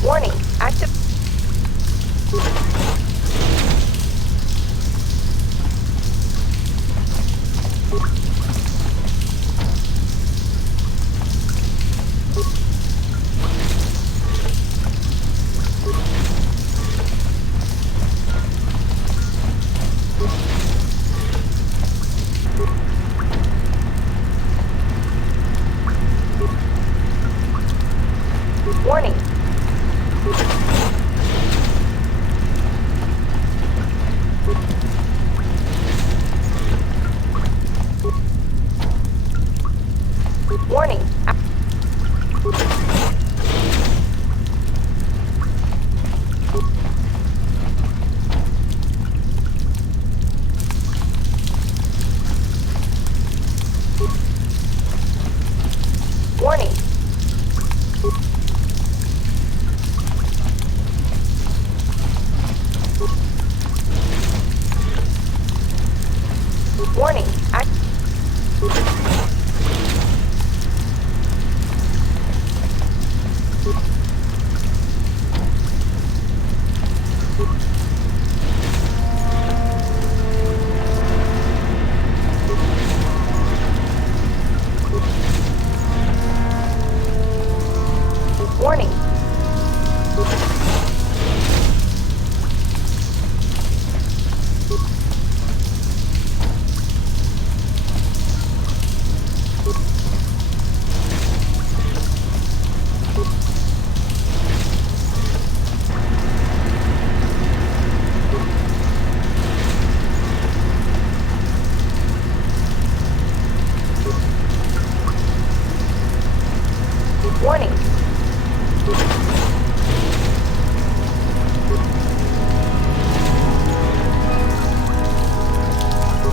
Warning, active. Warning. Warning. Warning. Warning. Warning. Warning.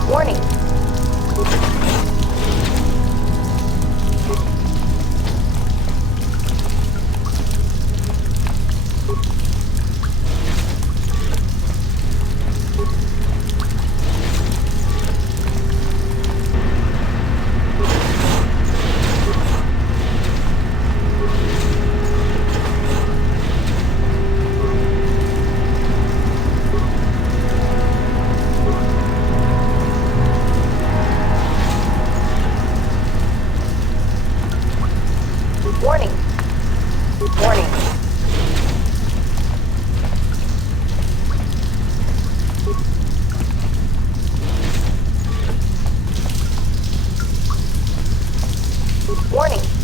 Warning. Warning. Warning. Warning.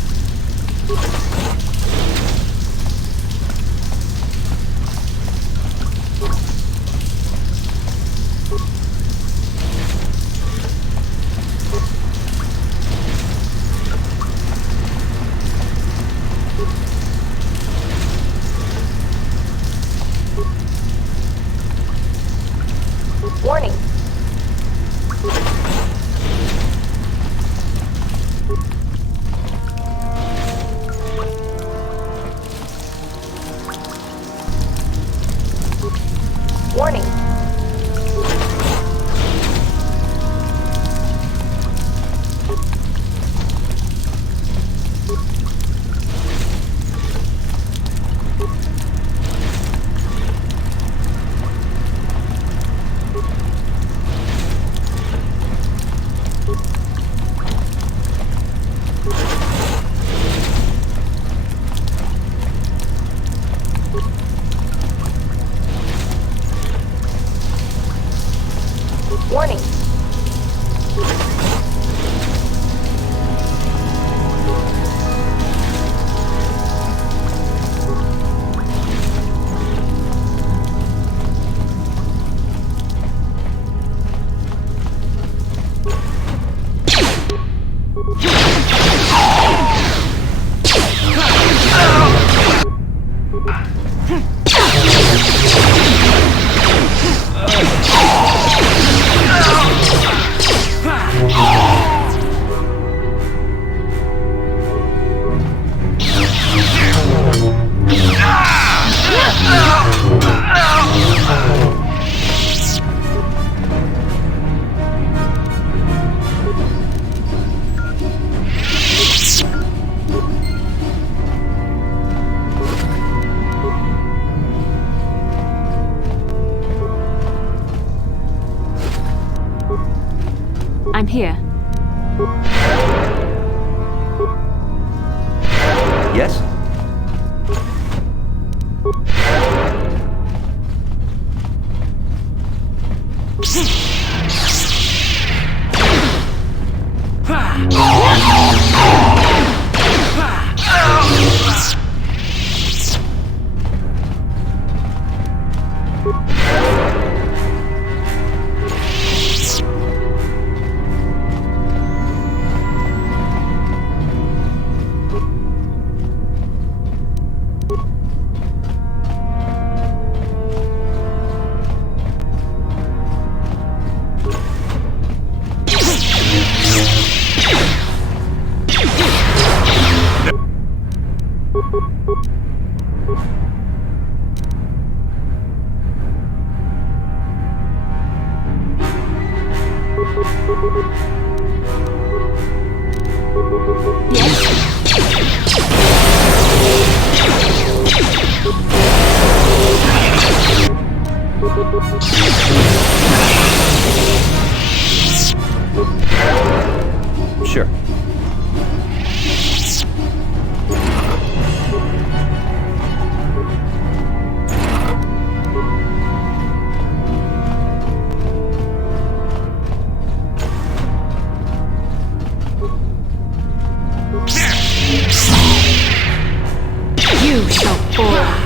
Warning. Warning. Warning. I'm here. Yes? Sure. You shall fall.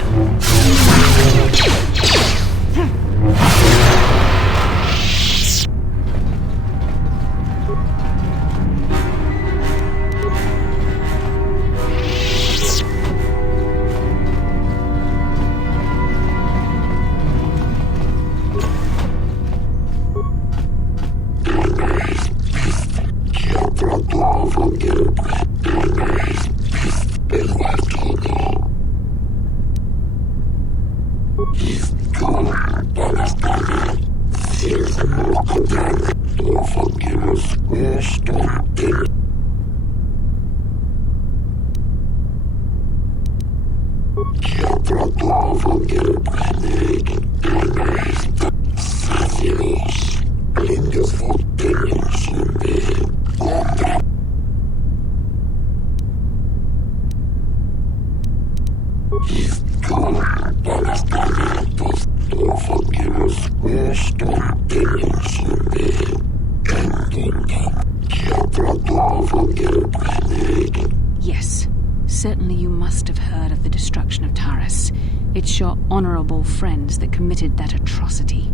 Yes, certainly you must have heard of the destruction of Taris. It's your honorable friends that committed that atrocity.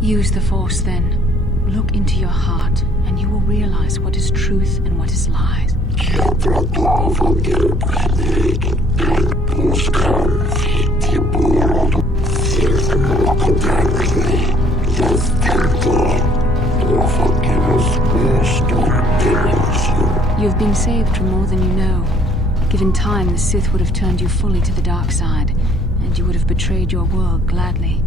Use the Force, then. Look into your heart, and you will realize what is truth and what is lies. You have been saved from more than you know. Given time, the Sith would have turned you fully to the dark side, and you would have betrayed your world gladly.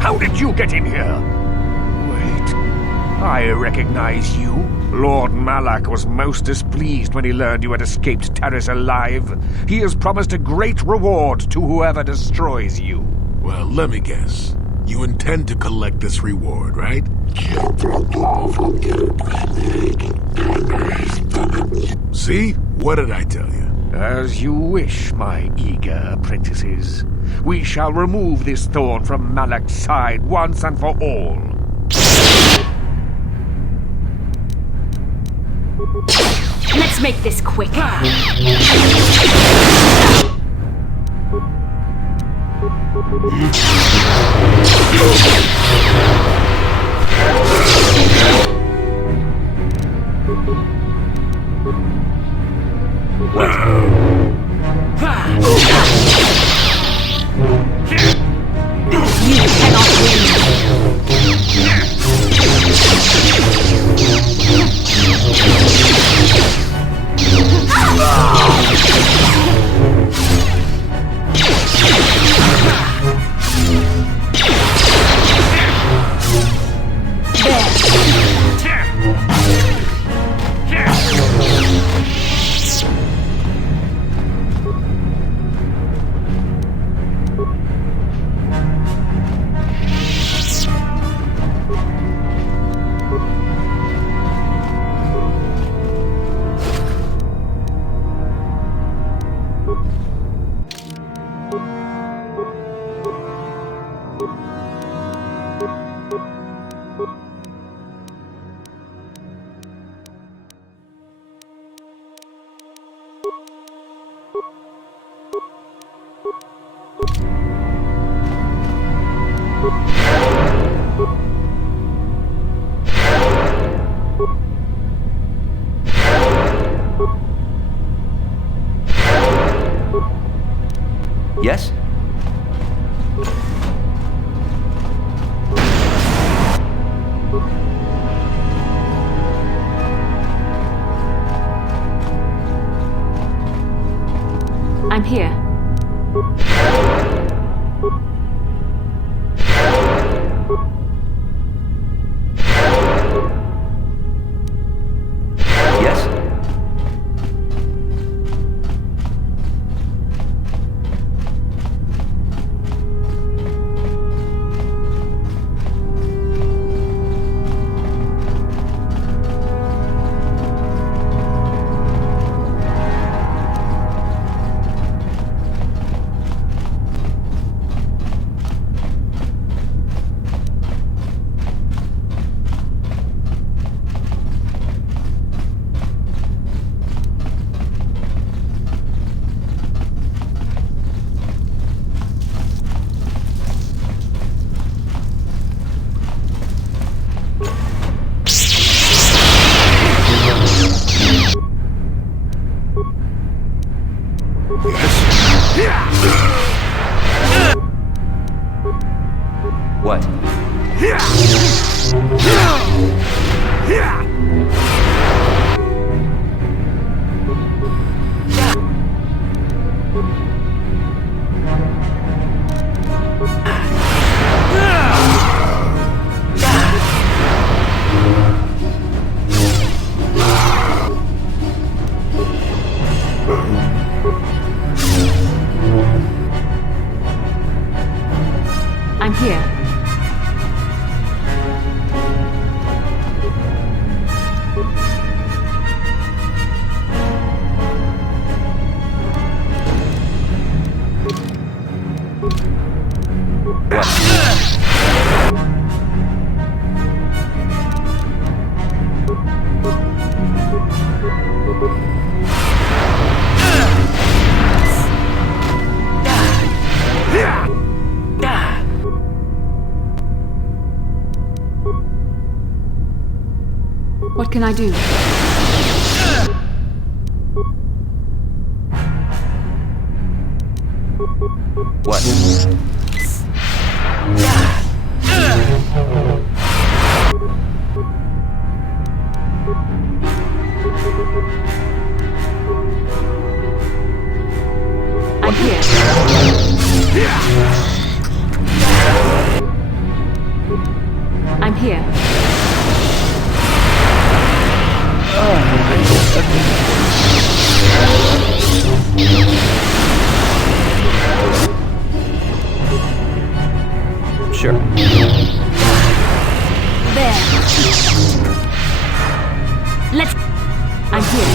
How did you get in here? Wait, I recognize you. Lord Malak was most displeased when he learned you had escaped Taris alive. He has promised a great reward to whoever destroys you. Well, let me guess. You intend to collect this reward, right? See? What did I tell you? As you wish, my eager apprentices. We shall remove this thorn from Malak's side once and for all. Let's make this quick. You cannot Yes? I'm here. Yes? What? I'm here. What can I do? What? I'm here. I'm here. Sure. There. Let's... I'm here.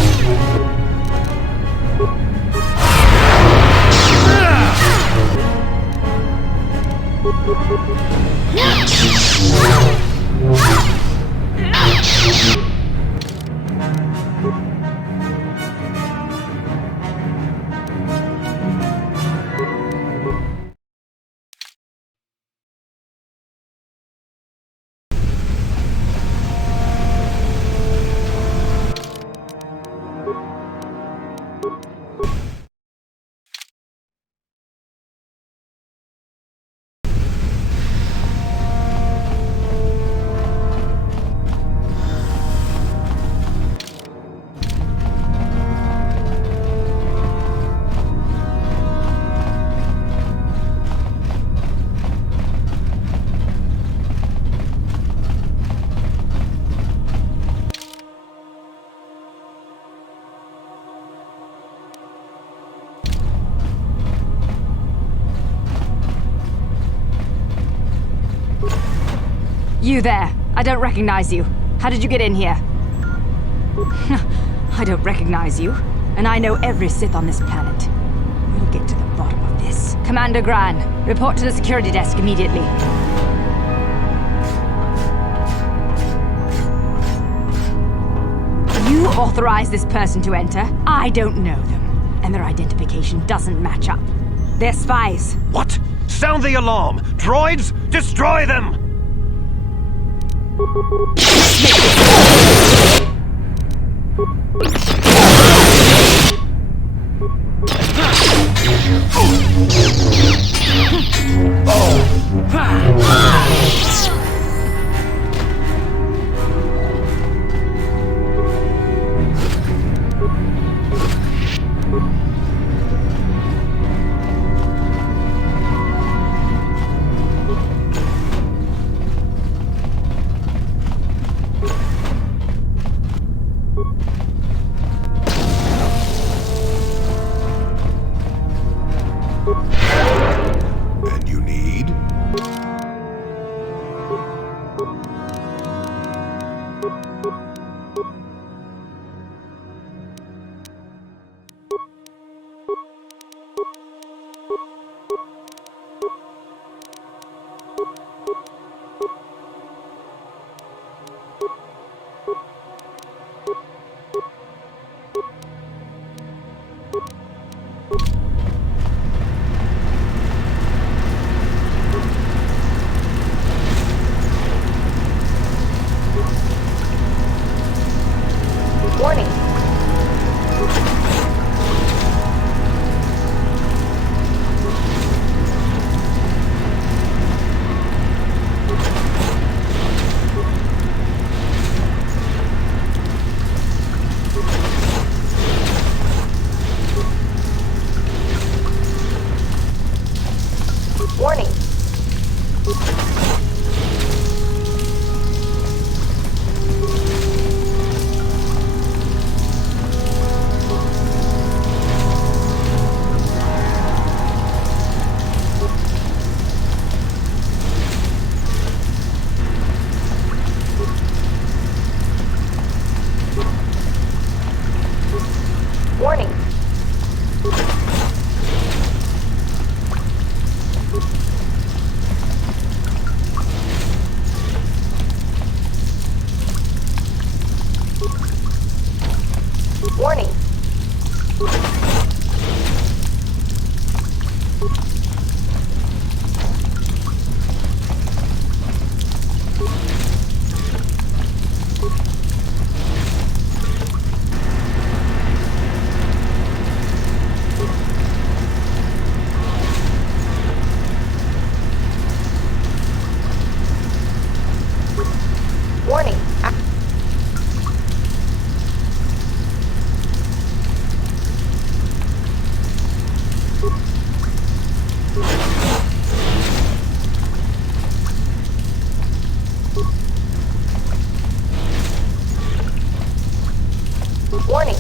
You there. I don't recognize you. How did you get in here? I don't recognize you, and I know every Sith on this planet. We'll get to the bottom of this. Commander Gran, report to the security desk immediately. You authorized this person to enter. I don't know them, and their identification doesn't match up. They're spies. What? Sound the alarm! Droids, destroy them! And you need? Warning. Warning. Warning. Warning. Warning. Warning.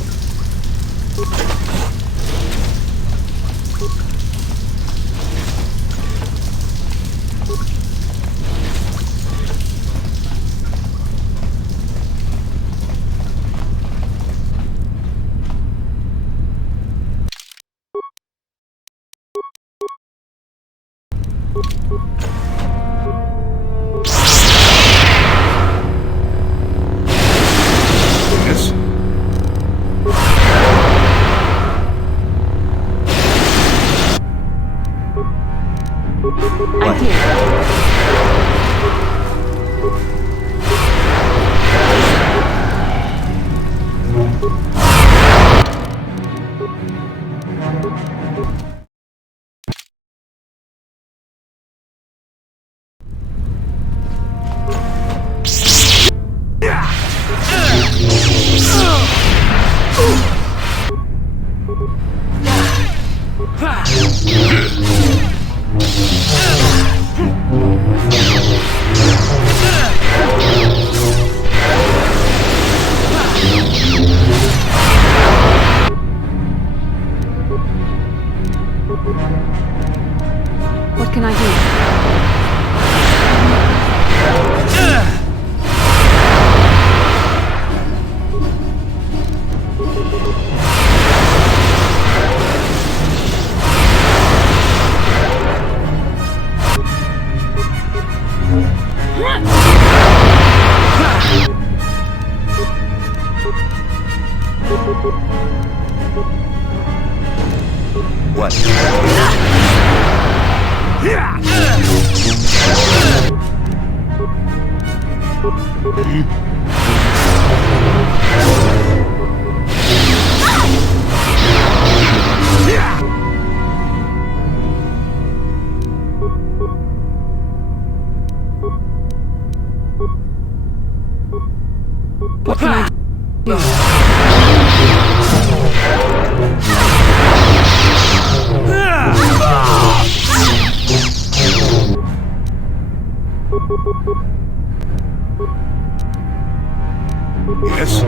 Yes? I'm here. What can I do? What? What can I do? Yes?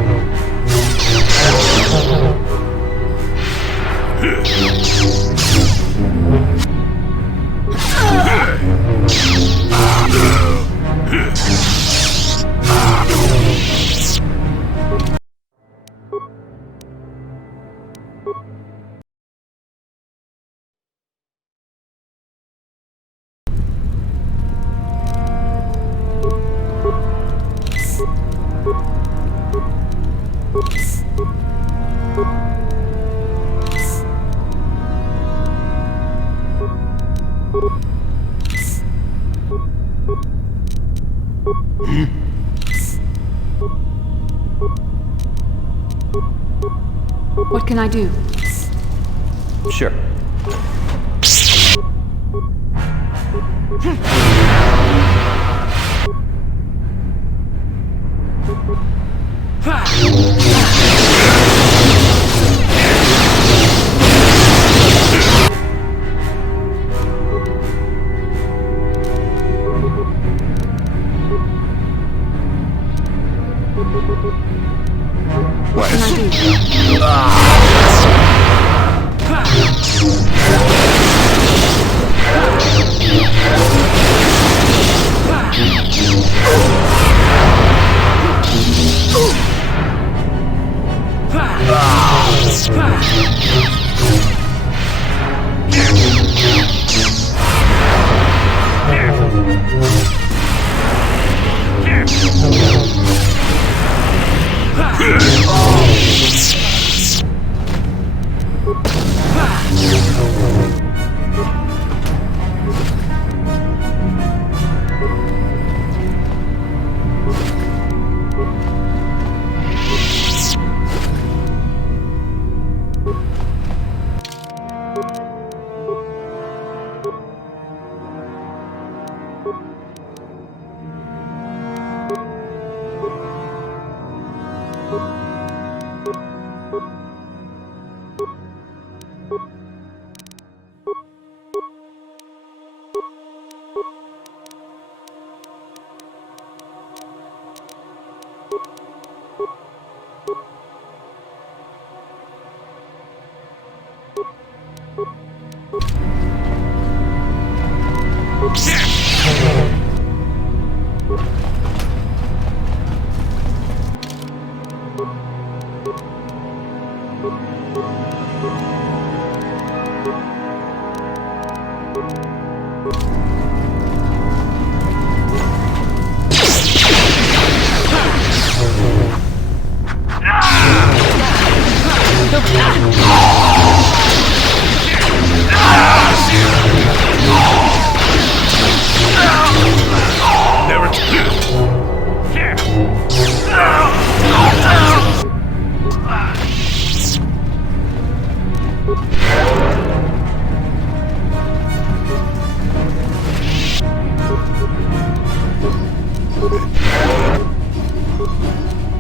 What can I do? Sure. What can I do?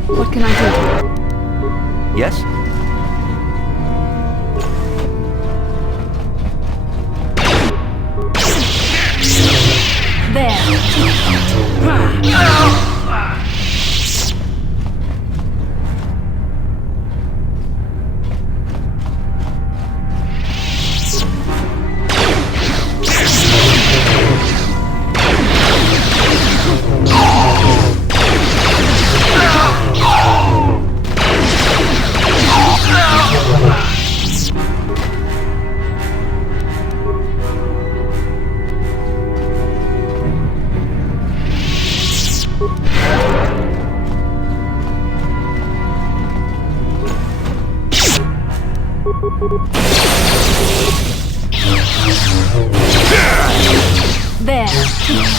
What can I do? Yes? Sure.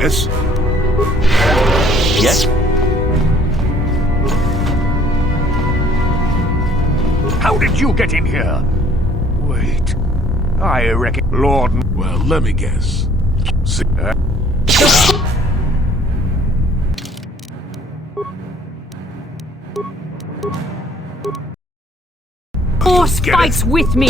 Yes? Yes? How did you get in here? Wait. I reckon Lord... Well, let me guess. Force fights with me!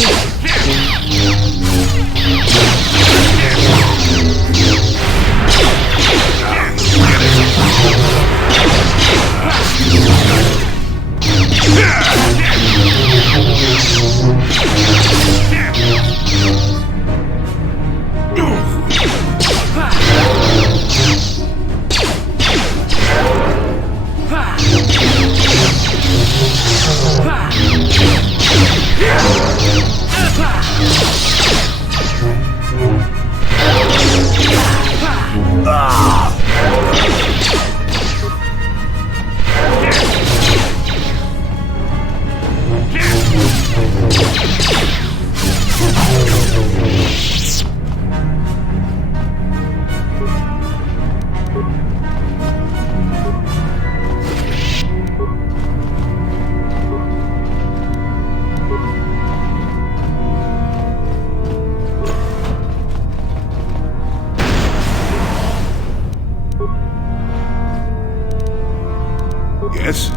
Yes?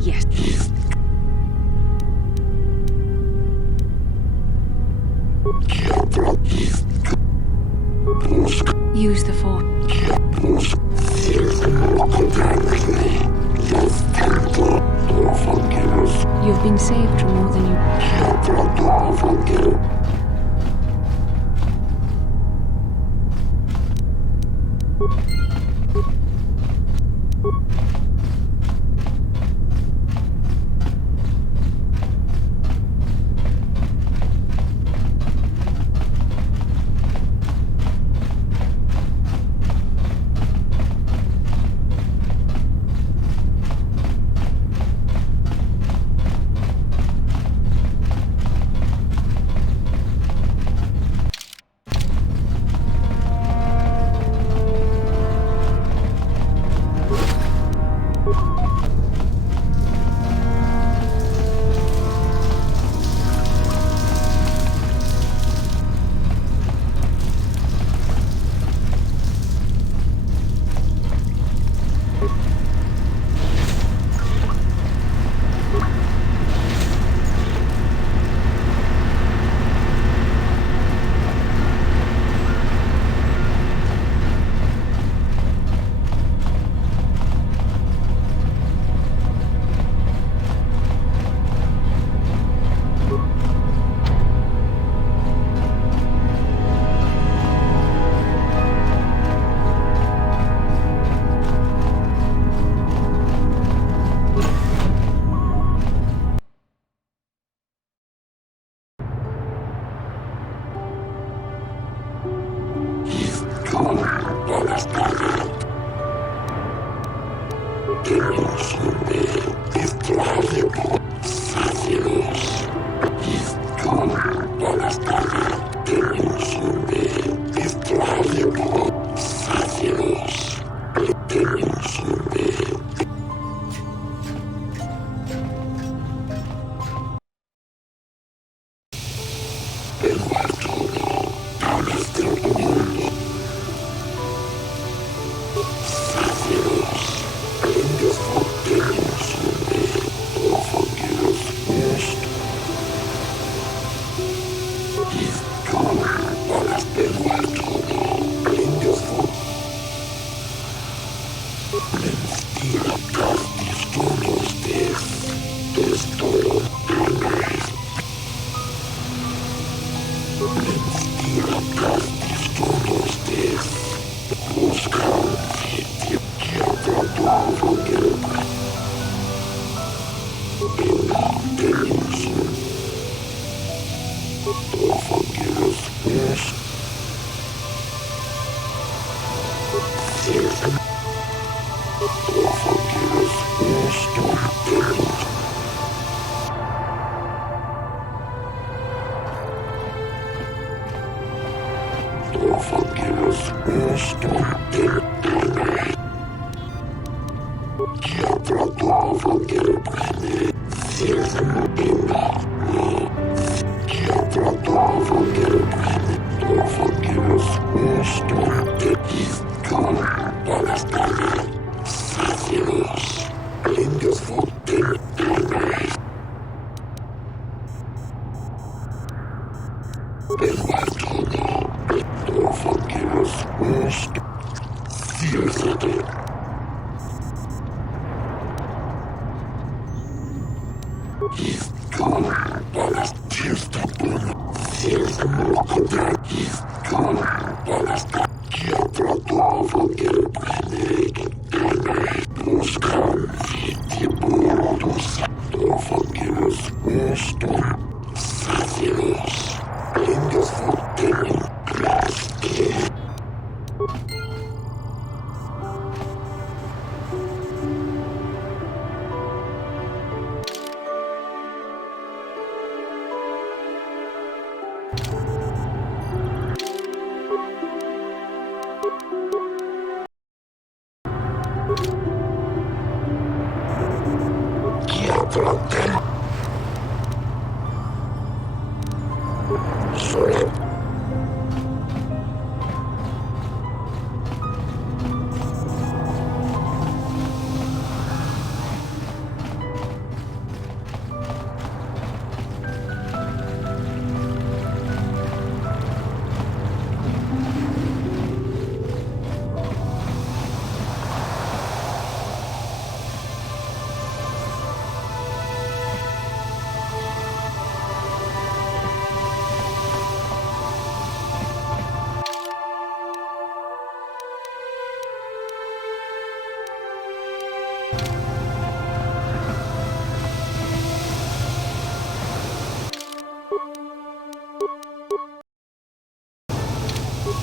Yes. Use the force. You've been saved from more than you...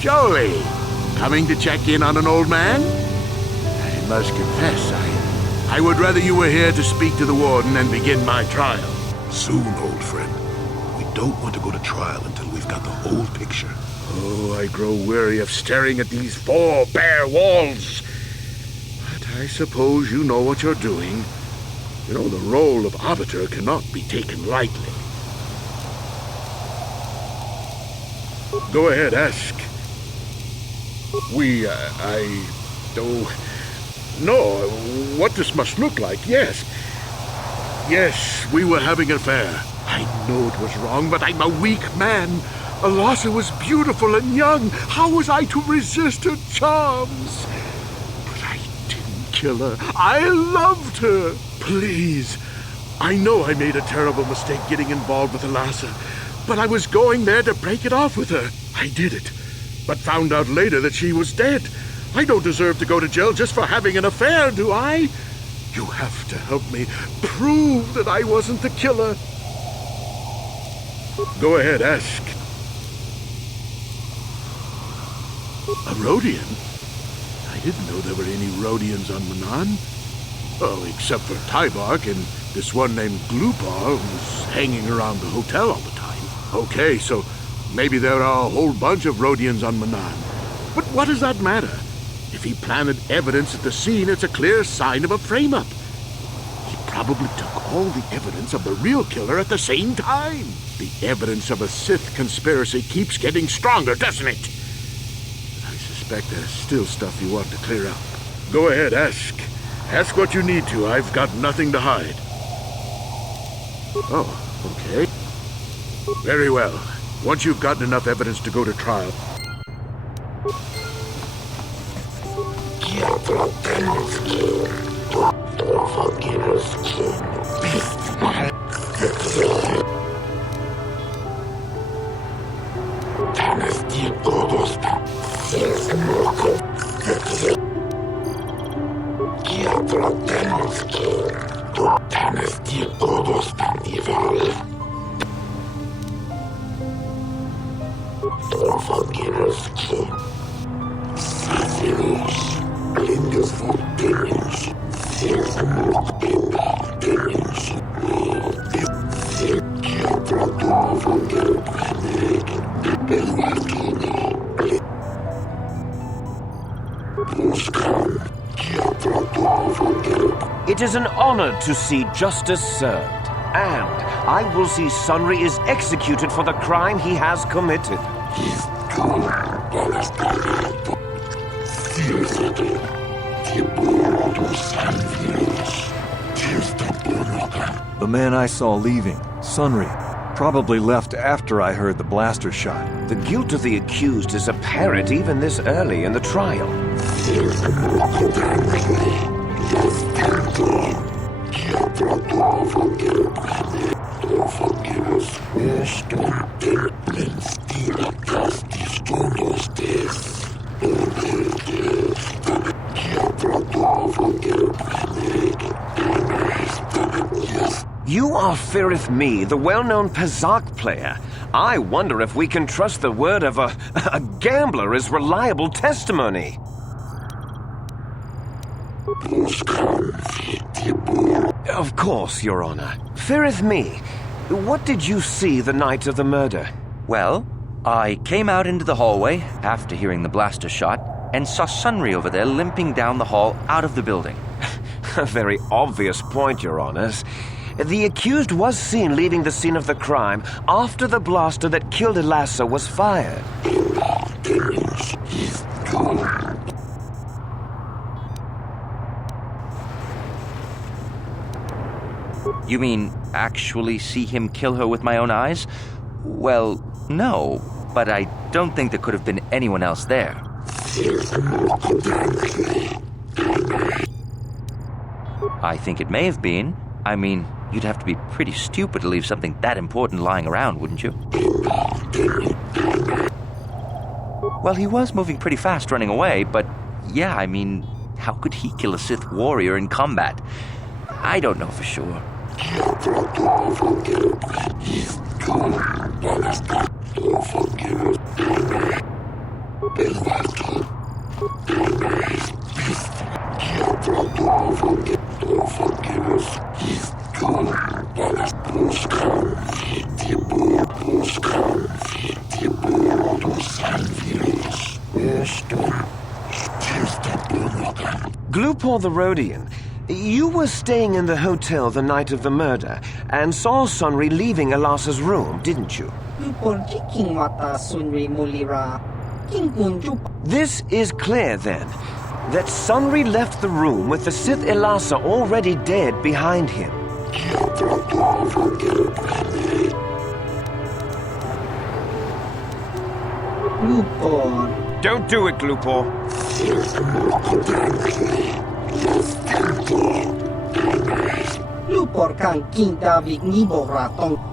Jolie, coming to check in on an old man? I must confess, I would rather you were here to speak to the warden and begin my trial. Soon, old friend. We don't want to go to trial until we've got the whole picture. Oh, I grow weary of staring at these four bare walls. But I suppose you know what you're doing. You know, the role of arbiter cannot be taken lightly. Go ahead, ask. No, what this must look like, yes. Yes, we were having an affair. I know it was wrong, but I'm a weak man. Alasa was beautiful and young. How was I to resist her charms? But I didn't kill her. I loved her. Please. I know I made a terrible mistake getting involved with Alasa, but I was going there to break it off with her. I did it, but found out later that she was dead. I don't deserve to go to jail just for having an affair, do I? You have to help me prove that I wasn't the killer. Go ahead, ask. A Rhodian? I didn't know there were any Rhodians on Manaan. Oh, except for Tybark and this one named Glupar who's hanging around the hotel all the time. Okay, so maybe there are a whole bunch of Rhodians on Manaan. But what does that matter? If he planted evidence at the scene, it's a clear sign of a frame-up. He probably took all the evidence of the real killer at the same time. The evidence of a Sith conspiracy keeps getting stronger, doesn't it? I suspect there's still stuff you want to clear up. Go ahead, ask. Ask what you need to. I've got nothing to hide. Oh, okay. Very well. Once you've gotten enough evidence to go to trial... It is an honor to see justice served, and I will see Sunry is executed for the crime he has committed. The man I saw leaving, Sunry, probably left after I heard the blaster shot. The guilt of the accused is apparent even this early in the trial. You are Firith Me, the well-known Pazak player. I wonder if we can trust the word of a gambler as reliable testimony. Of course, Your Honor. Firith Me, what did you see the night of the murder? Well, I came out into the hallway after hearing the blaster shot and saw Sunry over there limping down the hall out of the building. A very obvious point, Your Honors. The accused was seen leaving the scene of the crime after the blaster that killed Elassa was fired. You mean actually see him kill her with my own eyes? Well, no, but I don't think there could have been anyone else there. I think it may have been. I mean, you'd have to be pretty stupid to leave something that important lying around, wouldn't you? Well, he was moving pretty fast running away, but yeah, I mean, how could he kill a Sith warrior in combat? I don't know for sure. Glupor the Rhodian, you were staying in the hotel the night of the murder and saw Sunry leaving Elassa's room, didn't you? This is clear, then, that Sunry left the room with the Sith Elassa already dead behind him. Don't do it, Glupor.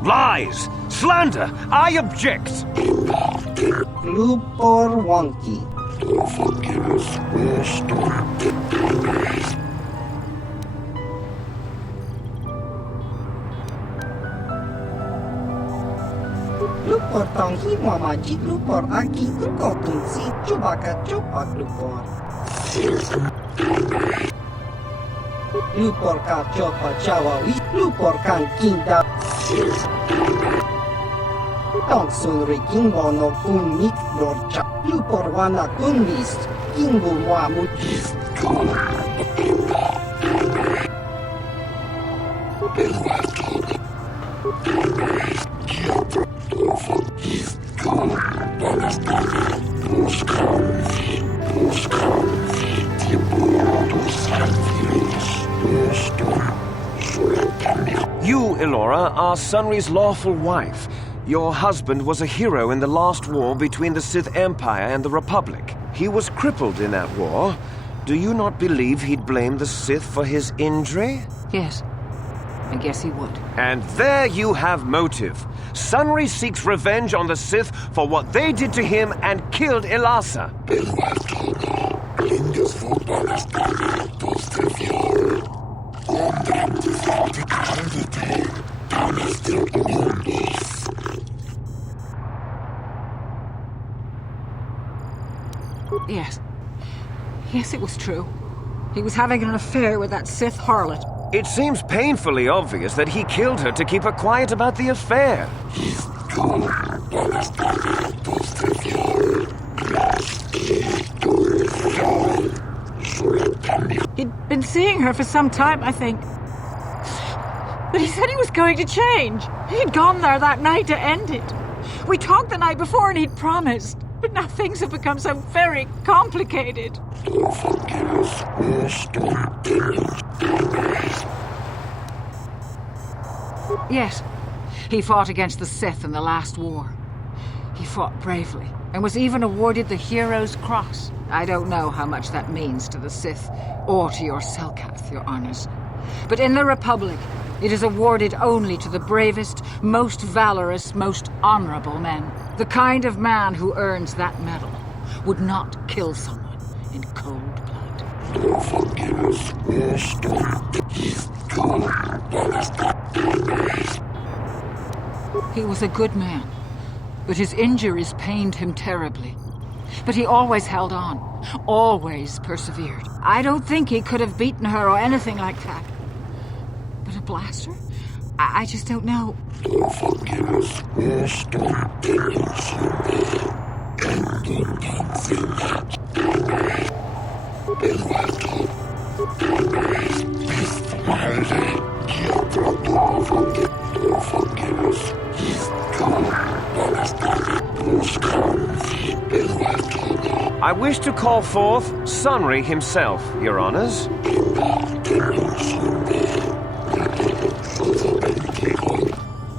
Lies! Slander! I object! Glupor Wonky. Glupor tanghi mamaji glupor aki glukotun si chubaka chupa glupor. Lupor ka chopa chawa wi lupor kan kinda. Tong sunri kingo no kun mik dorcha. Lupor wana kun list. Kingo mua mu. You, Elora, are Sunry's lawful wife. Your husband was a hero in the last war between the Sith Empire and the Republic. He was crippled in that war. Do you not believe he'd blame the Sith for his injury? Yes. I guess he would. And there you have motive. Sunry seeks revenge on the Sith for what they did to him and killed Ilasa. Yes. Yes, it was true. He was having an affair with that Sith harlot. It seems painfully obvious that he killed her to keep her quiet about the affair. He'd been seeing her for some time, I think. But he said he was going to change. He'd gone there that night to end it. We talked the night before and he'd promised. But now things have become so very complicated. Yes, he fought against the Sith in the last war. He fought bravely and was even awarded the Hero's Cross. I don't know how much that means to the Sith or to your Selkath, your honors. But in the Republic, it is awarded only to the bravest, most valorous, most honorable men. The kind of man who earns that medal would not kill someone in cold blood. He was a good man, but his injuries pained him terribly. But he always held on, always persevered. I don't think he could have beaten her or anything like that. But a blaster? I just don't know. I wish to call forth Sunry himself, your honors.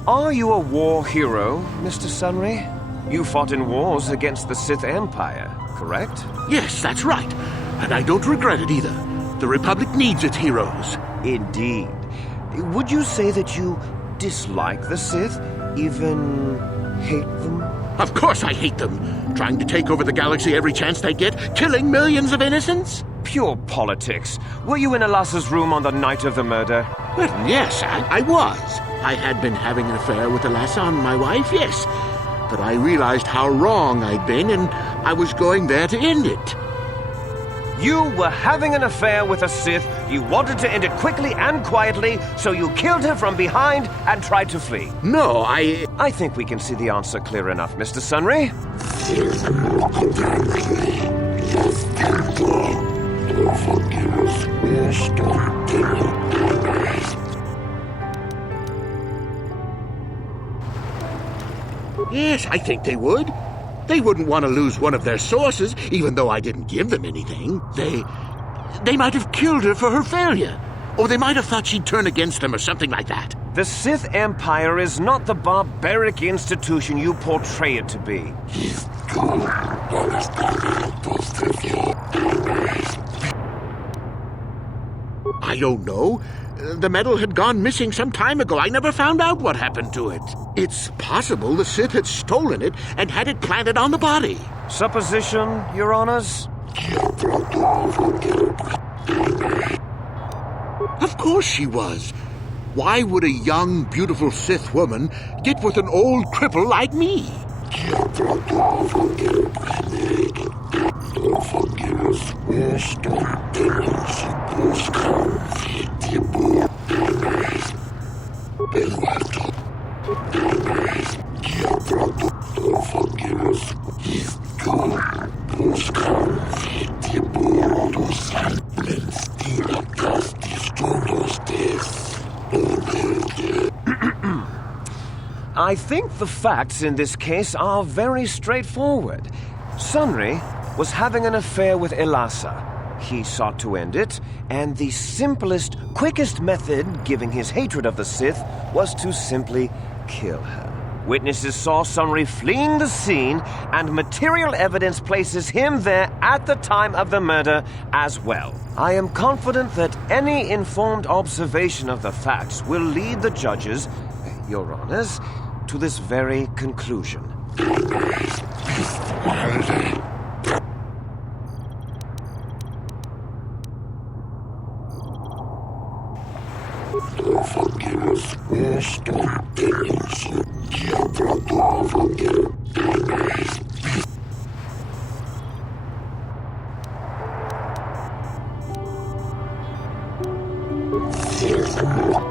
Are you a war hero, Mr. Sunry? You fought in wars against the Sith Empire, correct? Yes, that's right. And I don't regret it either. The Republic needs its heroes. Indeed. Would you say that you dislike the Sith? Even hate them? Of course I hate them. Trying to take over the galaxy every chance they get, killing millions of innocents? Pure politics. Were you in Ilasa's room on the night of the murder? Well, yes, I was. I had been having an affair with Ilasa, my wife, yes. But I realized how wrong I'd been, and I was going there to end it. You were having an affair with a Sith. You wanted to end it quickly and quietly, so you killed her from behind and tried to flee. No, I think we can see the answer clear enough, Mr. Sunry. Yes, I think they would. They wouldn't want to lose one of their sources, even though I didn't give them anything. They might have killed her for her failure. Or they might have thought she'd turn against them or something like that. The Sith Empire is not the barbaric institution you portray it to be. I don't know. The medal had gone missing some time ago. I never found out what happened to it. It's possible the Sith had stolen it and had it planted on the body. Supposition, your honors? Of course she was. Why would a young, beautiful Sith woman get with an old cripple like me? I think the facts in this case are very straightforward. Sunry was having an affair with Elasa. He sought to end it, and the simplest, quickest method, given his hatred of the Sith, was to simply kill her. Witnesses saw Sunry fleeing the scene, and material evidence places him there at the time of the murder as well. I am confident that any informed observation of the facts will lead the judges, Your Honors, to this very conclusion.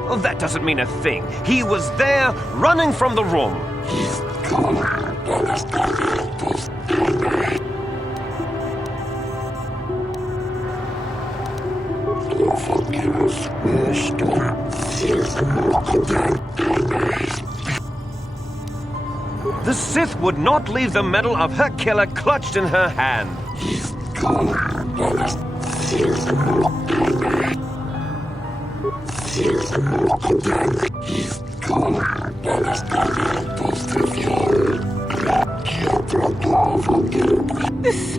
Oh, that doesn't mean a thing. He was there, running from the room. The Sith would not leave the medal of her killer clutched in her hand.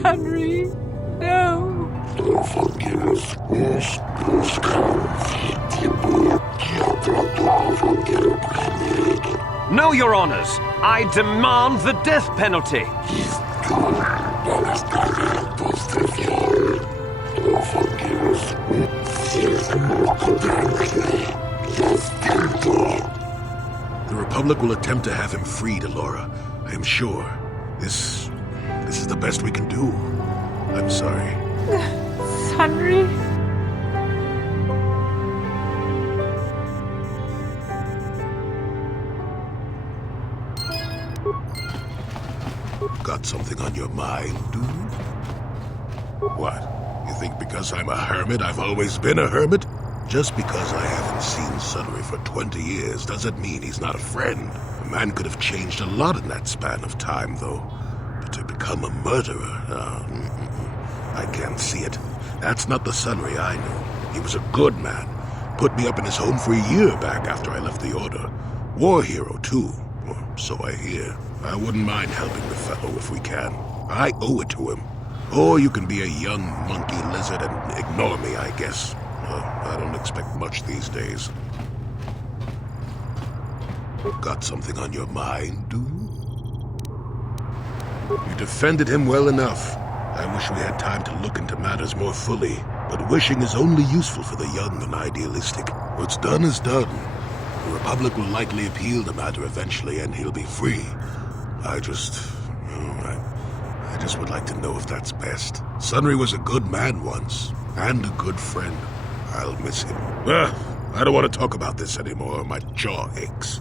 Sunry, no. No, Your Honors. I demand the death penalty. The Republic will attempt to have him freed, Alora. I am sure. This is the best we can do. I'm sorry. Sunry? Got something on your mind, dude? What? You think because I'm a hermit, I've always been a hermit? Just because I haven't seen Sunry for 20 years doesn't mean he's not a friend. A man could have changed a lot in that span of time, though. But to become a murderer, I can't see it. That's not the Sunry I know. He was a good man. Put me up in his home for a year back after I left the Order. War hero, too. Or so I hear. I wouldn't mind helping the fellow if we can. I owe it to him. Or you can be a young monkey lizard and ignore me, I guess. I don't expect much these days. Got something on your mind, dude? You defended him well enough. I wish we had time to look into matters more fully, but wishing is only useful for the young and idealistic. What's done is done. The Republic will likely appeal the matter eventually, and he'll be free. I just would like to know if that's best. Sunry was a good man once, and a good friend. I'll miss him. I don't want to talk about this anymore. My jaw aches.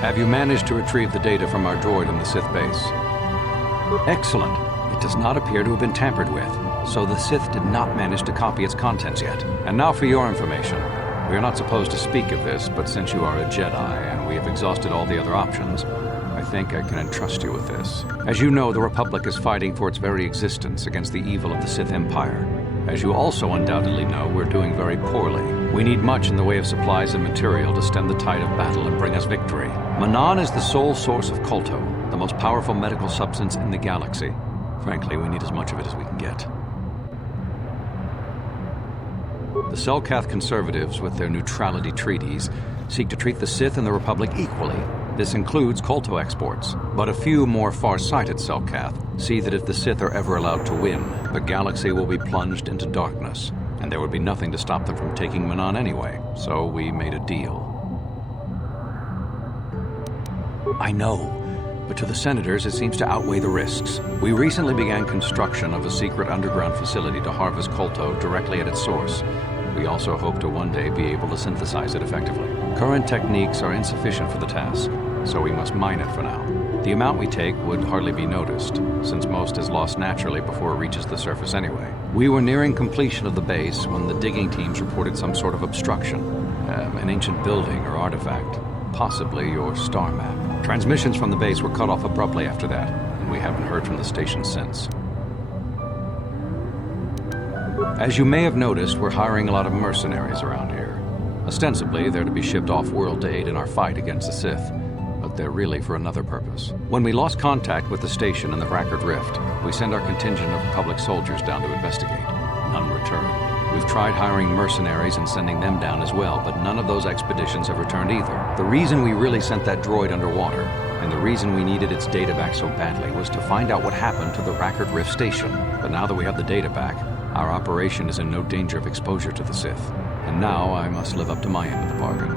Have you managed to retrieve the data from our droid in the Sith base? Excellent. It does not appear to have been tampered with, so the Sith did not manage to copy its contents yet. And now for your information. We are not supposed to speak of this, but since you are a Jedi and we have exhausted all the other options, I think I can entrust you with this. As you know, the Republic is fighting for its very existence against the evil of the Sith Empire. As you also undoubtedly know, we're doing very poorly. We need much in the way of supplies and material to stem the tide of battle and bring us victory. Manaan is the sole source of KotOR, the most powerful medical substance in the galaxy. Frankly, we need as much of it as we can get. The Selkath conservatives, with their neutrality treaties, seek to treat the Sith and the Republic equally. This includes KotOR exports, but a few more far-sighted Selkath see that if the Sith are ever allowed to win, the galaxy will be plunged into darkness, and there would be nothing to stop them from taking Manaan anyway, so we made a deal. I know, but to the senators it seems to outweigh the risks. We recently began construction of a secret underground facility to harvest KotOR directly at its source. We also hope to one day be able to synthesize it effectively. Current techniques are insufficient for the task, so we must mine it for now. The amount we take would hardly be noticed, since most is lost naturally before it reaches the surface anyway. We were nearing completion of the base when the digging teams reported some sort of obstruction. An ancient building or artifact, possibly your star map. Transmissions from the base were cut off abruptly after that, and we haven't heard from the station since. As you may have noticed, we're hiring a lot of mercenaries around here. Ostensibly, they're to be shipped off-world to aid in our fight against the Sith, but they're really for another purpose. When we lost contact with the station in the Rackard Rift, we sent our contingent of Republic soldiers down to investigate. None returned. We've tried hiring mercenaries and sending them down as well, but none of those expeditions have returned either. The reason we really sent that droid underwater, and the reason we needed its data back so badly, was to find out what happened to the Rackard Rift station. But now that we have the data back, our operation is in no danger of exposure to the Sith. And now I must live up to my end of the bargain.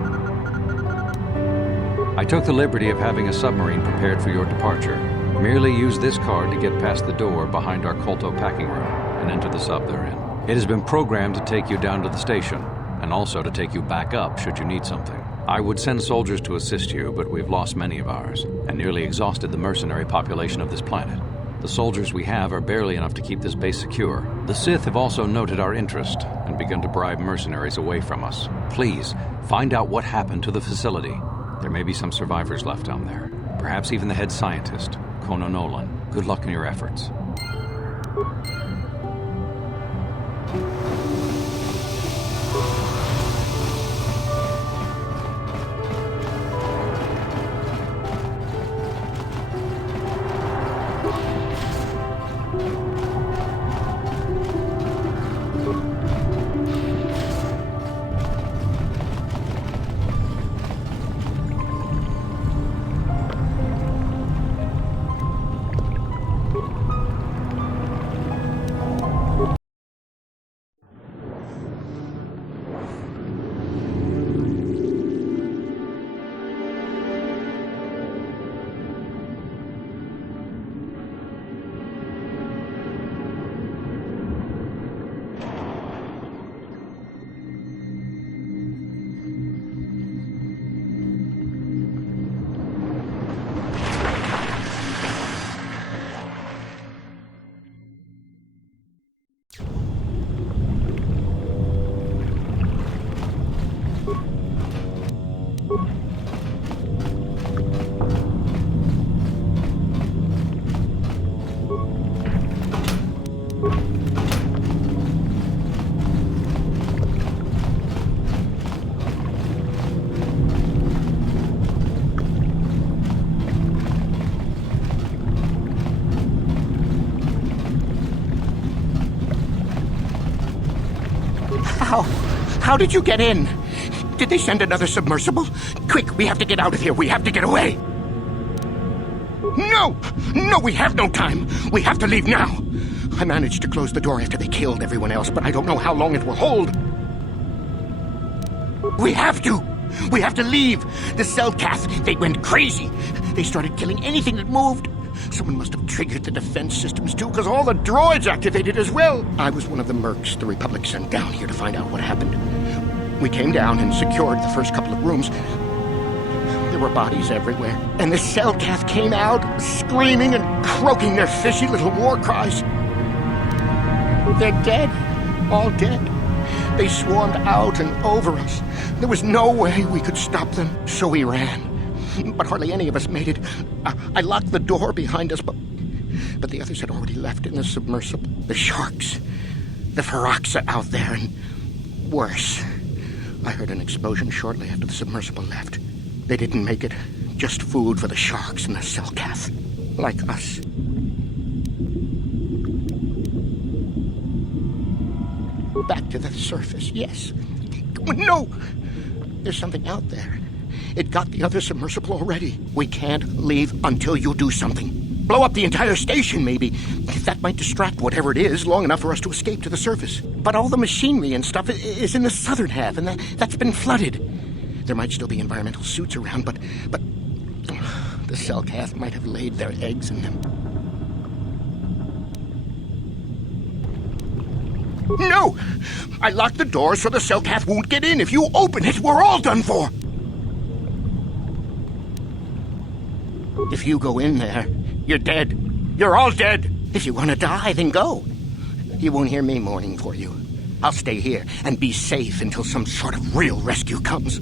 I took the liberty of having a submarine prepared for your departure. Merely use this card to get past the door behind our KotOR packing room and enter the sub therein. It has been programmed to take you down to the station, and also to take you back up should you need something. I would send soldiers to assist you, but we've lost many of ours, and nearly exhausted the mercenary population of this planet. The soldiers we have are barely enough to keep this base secure. The Sith have also noted our interest and begun to bribe mercenaries away from us. Please, find out what happened to the facility. There may be some survivors left down there. Perhaps even the head scientist, Kono Nolan. Good luck in your efforts. How did you get in? Did they send another submersible? Quick, we have to get out of here. We have to get away. No! No, we have no time. We have to leave now. I managed to close the door after they killed everyone else, but I don't know how long it will hold. We have to! We have to leave! The Selkath, they went crazy. They started killing anything that moved. Someone must have triggered the defense systems too, because all the droids activated as well. I was one of the mercs the Republic sent down here to find out what happened. We came down and secured the first couple of rooms. There were bodies everywhere, and the Selkath came out, screaming and croaking their fishy little war cries. They're dead. All dead. They swarmed out and over us. There was no way we could stop them, so we ran. But hardly any of us made it. I locked the door behind us, but the others had already left in the submersible. The sharks. The Ferox are out there, and worse. I heard an explosion shortly after the submersible left. They didn't make it. Just food for the sharks and the Selkath. Like us. Back to the surface, yes. No! There's something out there. It got the other submersible already. We can't leave until you do something. Blow up the entire station, maybe. That might distract whatever it is long enough for us to escape to the surface. But all the machinery and stuff is in the southern half, and that's been flooded. There might still be environmental suits around, but the Selkath might have laid their eggs in them. No! I locked the door so the Selkath won't get in. If you open it, we're all done for! If you go in there, you're dead. You're all dead! If you want to die, then go. You won't hear me mourning for you. I'll stay here and be safe until some sort of real rescue comes.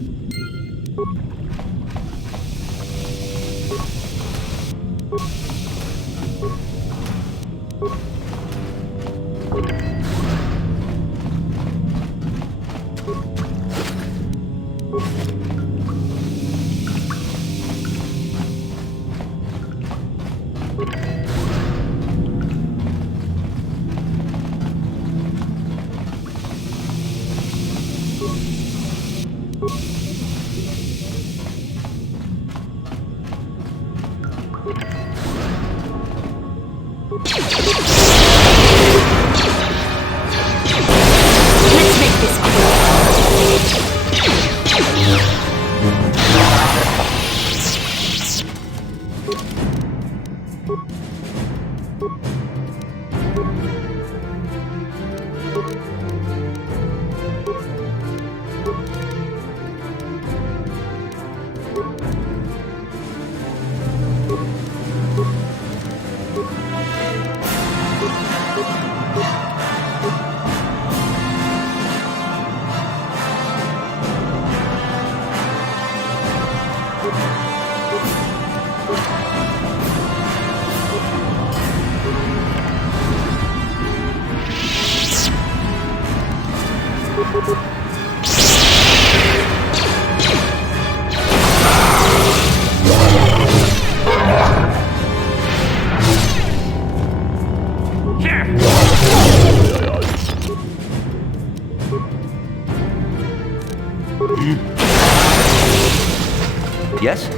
Yes?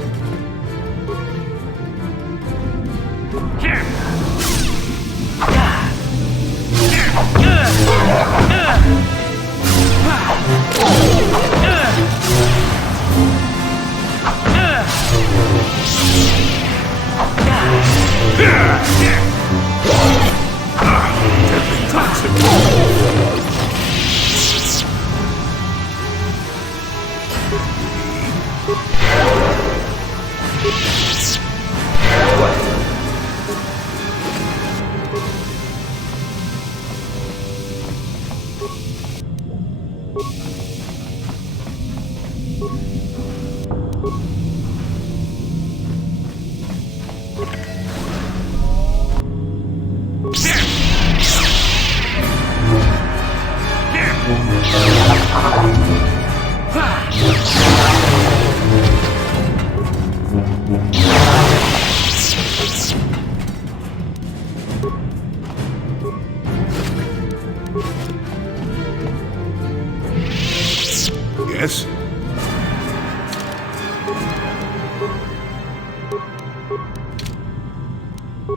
Yes?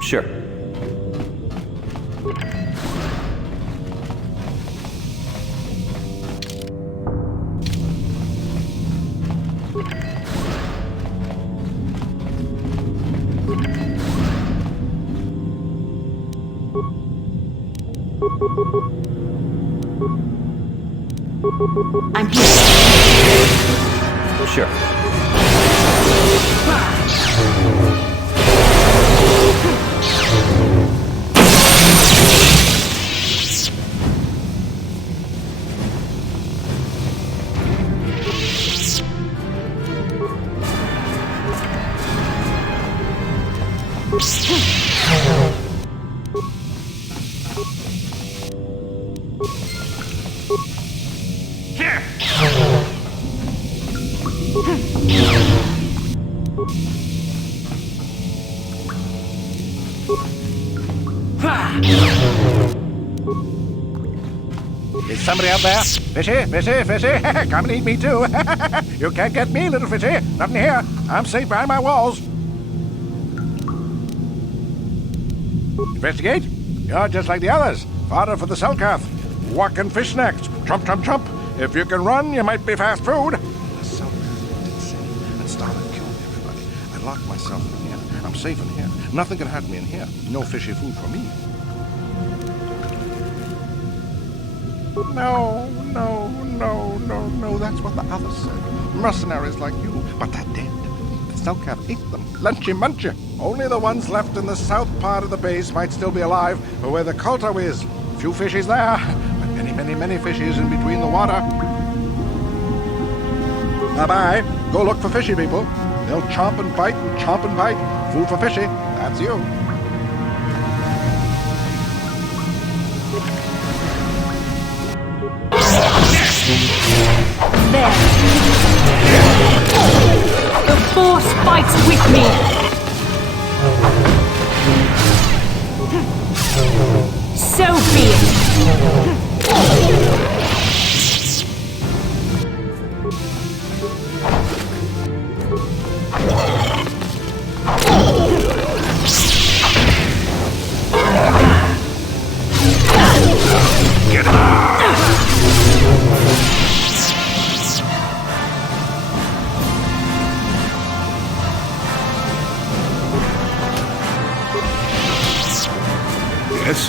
Sure. I'm here. Sure. Is somebody out there? Fishy, fishy, fishy! Come and eat me too! You can't get me, little fishy! Nothing here! I'm safe behind my walls! Investigate? You're just like the others. Fodder for the Selkath. Walk and fish next. Trump, trump, trump. If you can run, you might be fast food. The Selkath went insane and started killing everybody. I locked myself in here. I'm safe in here. Nothing can hurt me in here. No fishy food for me. No, no, no, no, no. That's what the others said. Mercenaries like you. But they're dead. The Selkath ate them. Lunchy munchy. Only the ones left in the south part of the base might still be alive, or where the KotOR is. Few fishies there, but many, many, many fishies in between the water. Bye-bye. Go look for fishy people. They'll chomp and bite and chomp and bite. Food for fishy. That's you. There. The Force fights with me. So be it. Get him! Yes?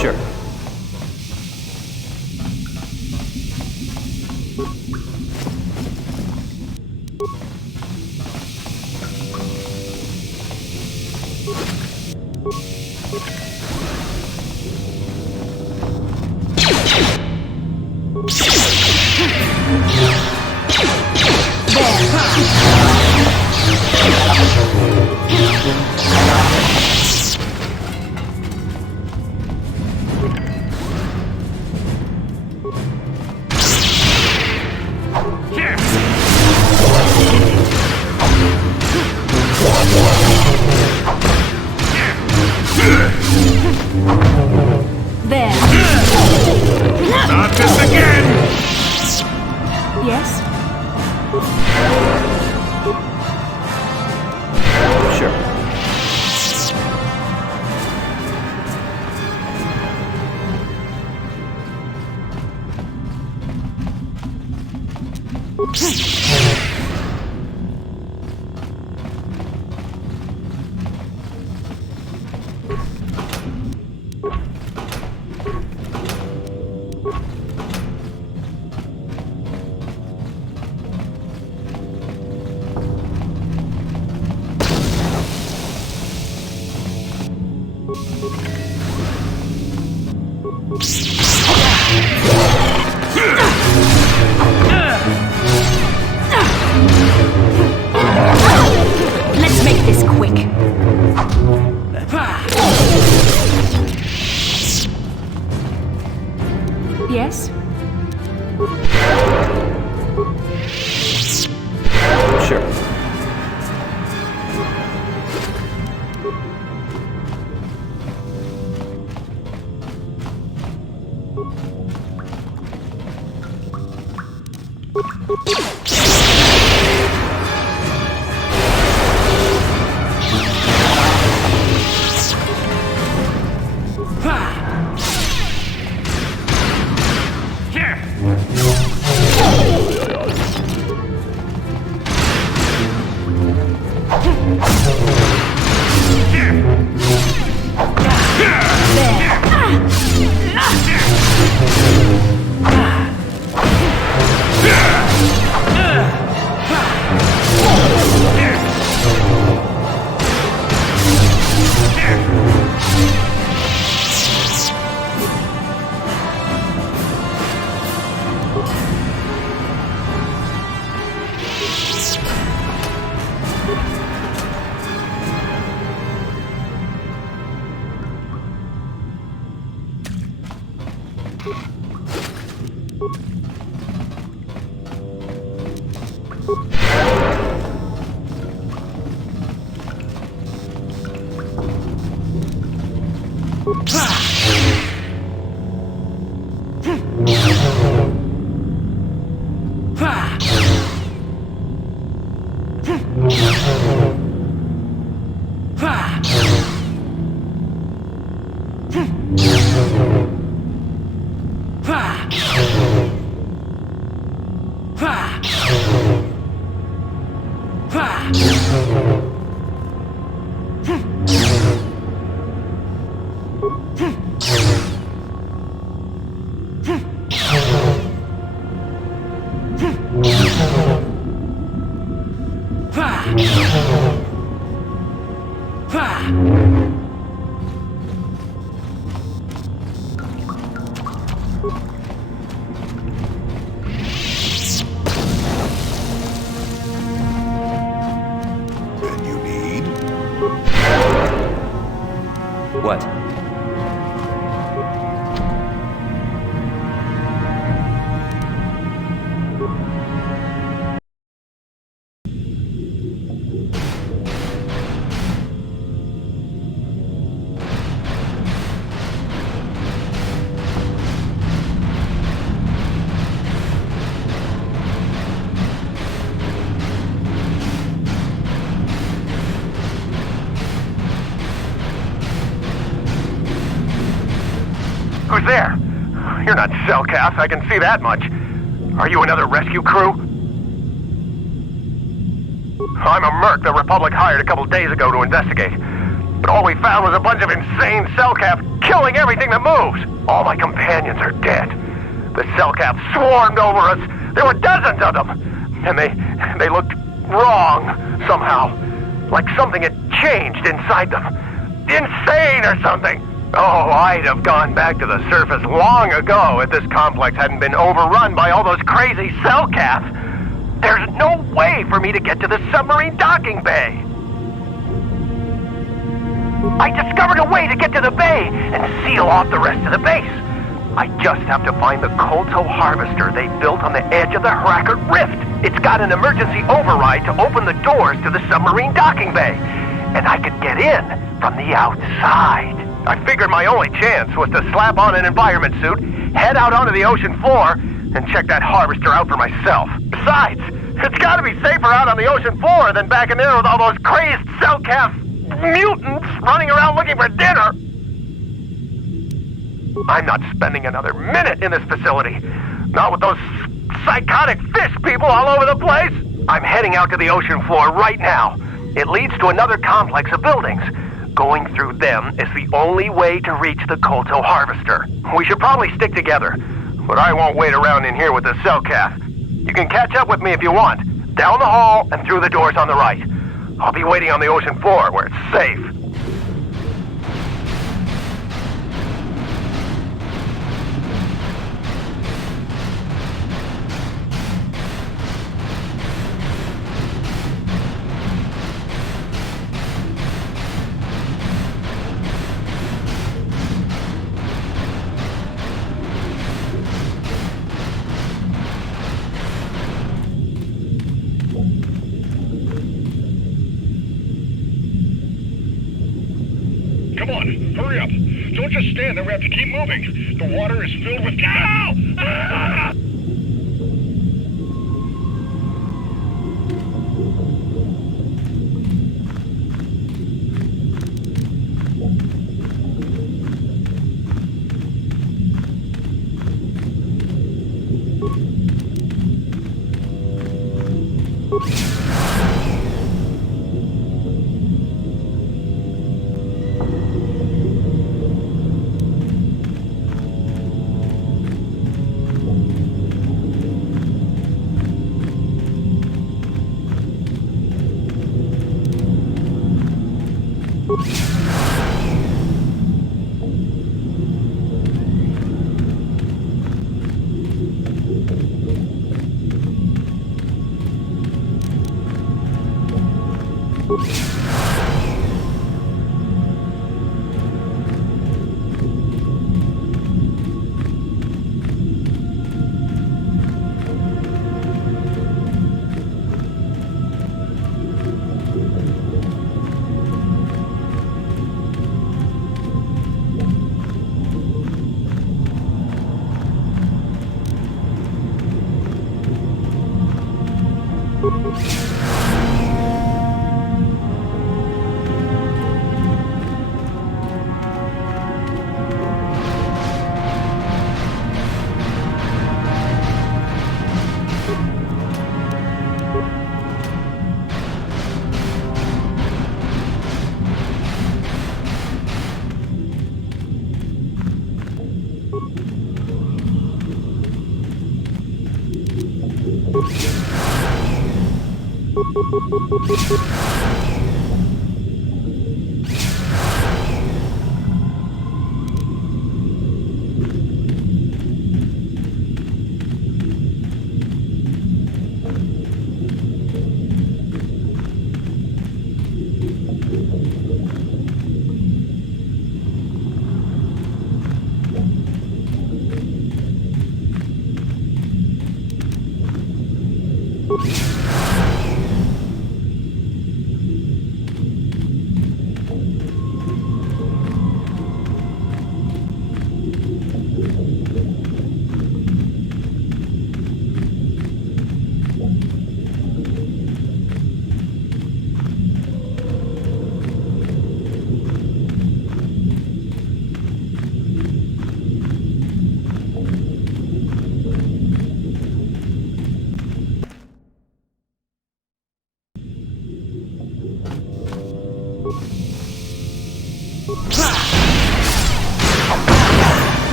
Sure. There. Not this again! Yes? Sure. Let's make this quick. Yes? Sure. What? Who's there? You're not Cellcath, I can see that much. Are you another rescue crew? I'm a merc the Republic hired a couple days ago to investigate. But all we found was a bunch of insane Cellcath killing everything that moves. All my companions are dead. The Cellcath swarmed over us. There were dozens of them. And they looked wrong, somehow. Like something had changed inside them. Insane or something. Oh, I'd have gone back to the surface long ago if this complex hadn't been overrun by all those crazy Cellcaths. There's no way for me to get to the submarine docking bay. I discovered a way to get to the bay and seal off the rest of the base. I just have to find the KotOR harvester they built on the edge of the Hrackert Rift. It's got an emergency override to open the doors to the submarine docking bay. And I could get in from the outside. I figured my only chance was to slap on an environment suit, head out onto the ocean floor, and check that harvester out for myself. Besides, it's gotta be safer out on the ocean floor than back in there with all those crazed Cellcath mutants running around looking for dinner. I'm not spending another minute in this facility. Not with those psychotic fish people all over the place. I'm heading out to the ocean floor right now. It leads to another complex of buildings. Going through them is the only way to reach the KotOR harvester. We should probably stick together, but I won't wait around in here with the Cellcath. You can catch up with me if you want, down the hall and through the doors on the right. I'll be waiting on the ocean floor where it's safe. Come on, hurry up. Don't just stand there, we have to keep moving. The water is filled with... Ow! Ah!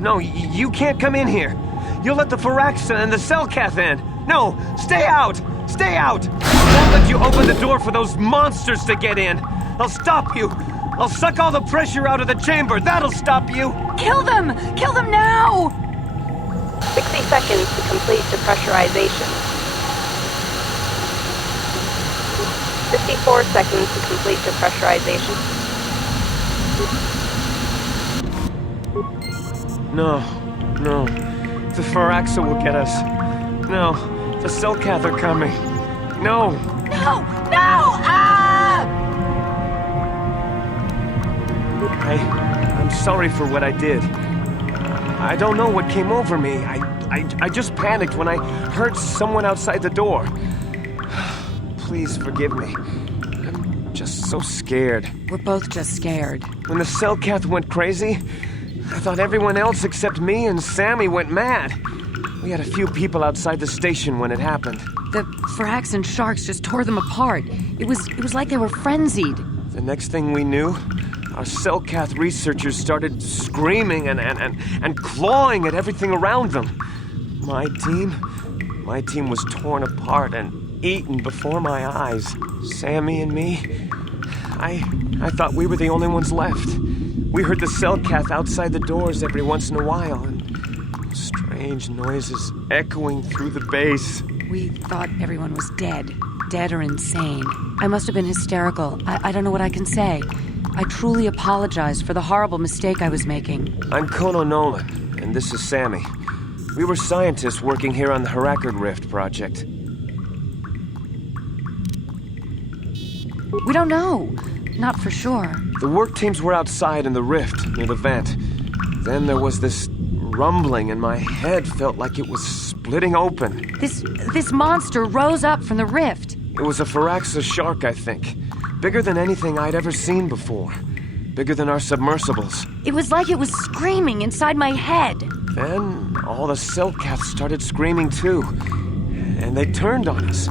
No, you can't come in here. You'll let the Firaxa and the Selkath in. No, stay out! Stay out! I won't let you open the door for those monsters to get in. I'll stop you. I'll suck all the pressure out of the chamber. That'll stop you. Kill them! Kill them now! 60 seconds to complete depressurization. 54 seconds to complete depressurization. No. The Firaxa will get us. No, the Selkath are coming. No! No! Ah! I'm sorry for what I did. I don't know what came over me. I just panicked when I heard someone outside the door. Please forgive me. I'm just so scared. We're both just scared. When the Selkath went crazy, I thought everyone else except me and Sammy went mad. We had a few people outside the station when it happened. The Frax and Sharks just tore them apart. It was like they were frenzied. The next thing we knew, our Selkath researchers started screaming and clawing at everything around them. My team was torn apart and eaten before my eyes. Sammy and me, I thought we were the only ones left. We heard the Selkath outside the doors every once in a while, and strange strange noises echoing through the base. We thought everyone was dead. Dead or insane. I must have been hysterical. I don't know what I can say. I truly apologize for the horrible mistake I was making. I'm KotOR Nolan, and this is Sammy. We were scientists working here on the Harakard Rift project. We don't know. Not for sure. The work teams were outside in the rift, near the vent. Then there was this rumbling, and my head felt like it was splitting open. This monster rose up from the rift. It was a Firaxis shark, I think. Bigger than anything I'd ever seen before. Bigger than our submersibles. It was like it was screaming inside my head. Then all the Selkaths started screaming too. And they turned on us.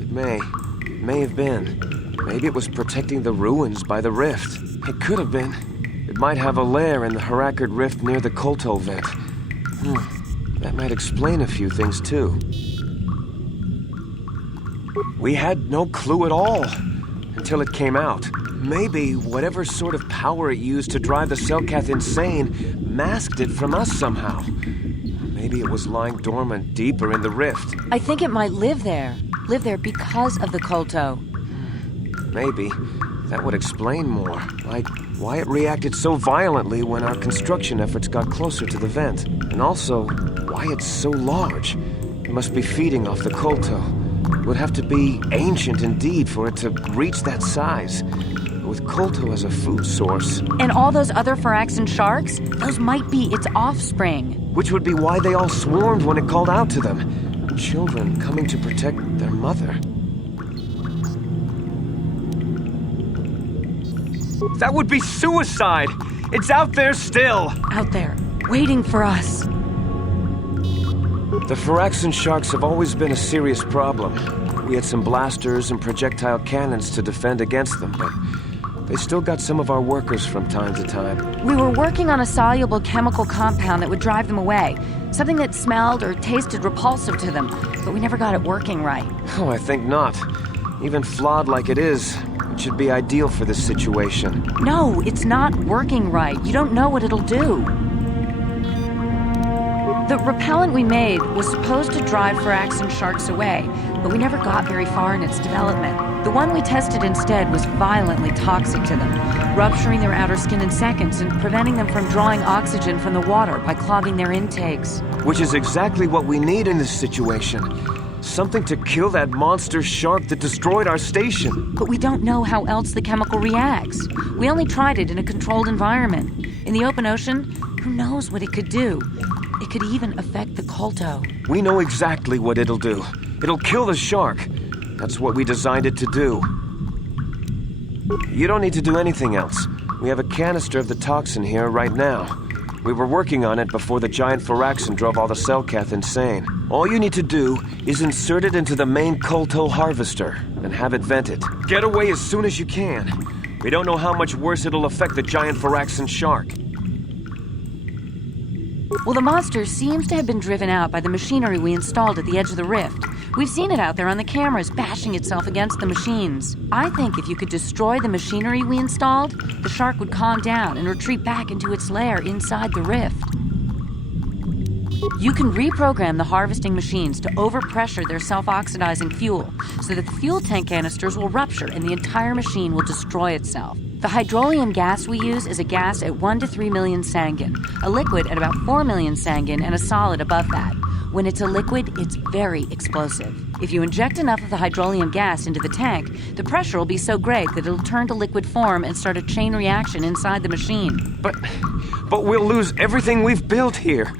It may have been. Maybe it was protecting the ruins by the rift. It could have been. It might have a lair in the Harakard Rift near the KotOR vent. That might explain a few things too. We had no clue at all until it came out. Maybe whatever sort of power it used to drive the Selkath insane masked it from us somehow. Maybe it was lying dormant deeper in the rift. I think it might live there. Live there because of the KotOR. Maybe. That would explain more. Like why it reacted so violently when our construction efforts got closer to the vent. And also, why it's so large. It must be feeding off the KotOR. It would have to be ancient indeed for it to reach that size. With KotOR as a food source. And all those other Firaxan sharks? Those might be its offspring. Which would be why they all swarmed when it called out to them. Children coming to protect their mother. That would be suicide! It's out there still! Out there, waiting for us. The Firaxan sharks have always been a serious problem. We had some blasters and projectile cannons to defend against them, but they still got some of our workers from time to time. We were working on a soluble chemical compound that would drive them away. Something that smelled or tasted repulsive to them, but we never got it working right. Oh, I think not. Even flawed like it is, it should be ideal for this situation. No, it's not working right. You don't know what it'll do. The repellent we made was supposed to drive Firaxan sharks away, but we never got very far in its development. The one we tested instead was violently toxic to them, rupturing their outer skin in seconds and preventing them from drawing oxygen from the water by clogging their intakes. Which is exactly what we need in this situation. Something to kill that monster shark that destroyed our station. But we don't know how else the chemical reacts. We only tried it in a controlled environment. In the open ocean, who knows what it could do? It could even affect the KotOR. We know exactly what it'll do. It'll kill the shark. That's what we designed it to do. You don't need to do anything else. We have a canister of the toxin here right now. We were working on it before the giant Firaxan drove all the Selkath insane. All you need to do is insert it into the main KotOR harvester and have it vented. Get away as soon as you can. We don't know how much worse it'll affect the giant Firaxan shark. Well, the monster seems to have been driven out by the machinery we installed at the edge of the rift. We've seen it out there on the cameras, bashing itself against the machines. I think if you could destroy the machinery we installed, the shark would calm down and retreat back into its lair inside the rift. You can reprogram the harvesting machines to overpressure their self-oxidizing fuel so that the fuel tank canisters will rupture and the entire machine will destroy itself. The hydrolium gas we use is a gas at 1 to 3 million Sangin, a liquid at about 4 million Sangin, and a solid above that. When it's a liquid, it's very explosive. If you inject enough of the hydrolium gas into the tank, the pressure will be so great that it'll turn to liquid form and start a chain reaction inside the machine. But we'll lose everything we've built here.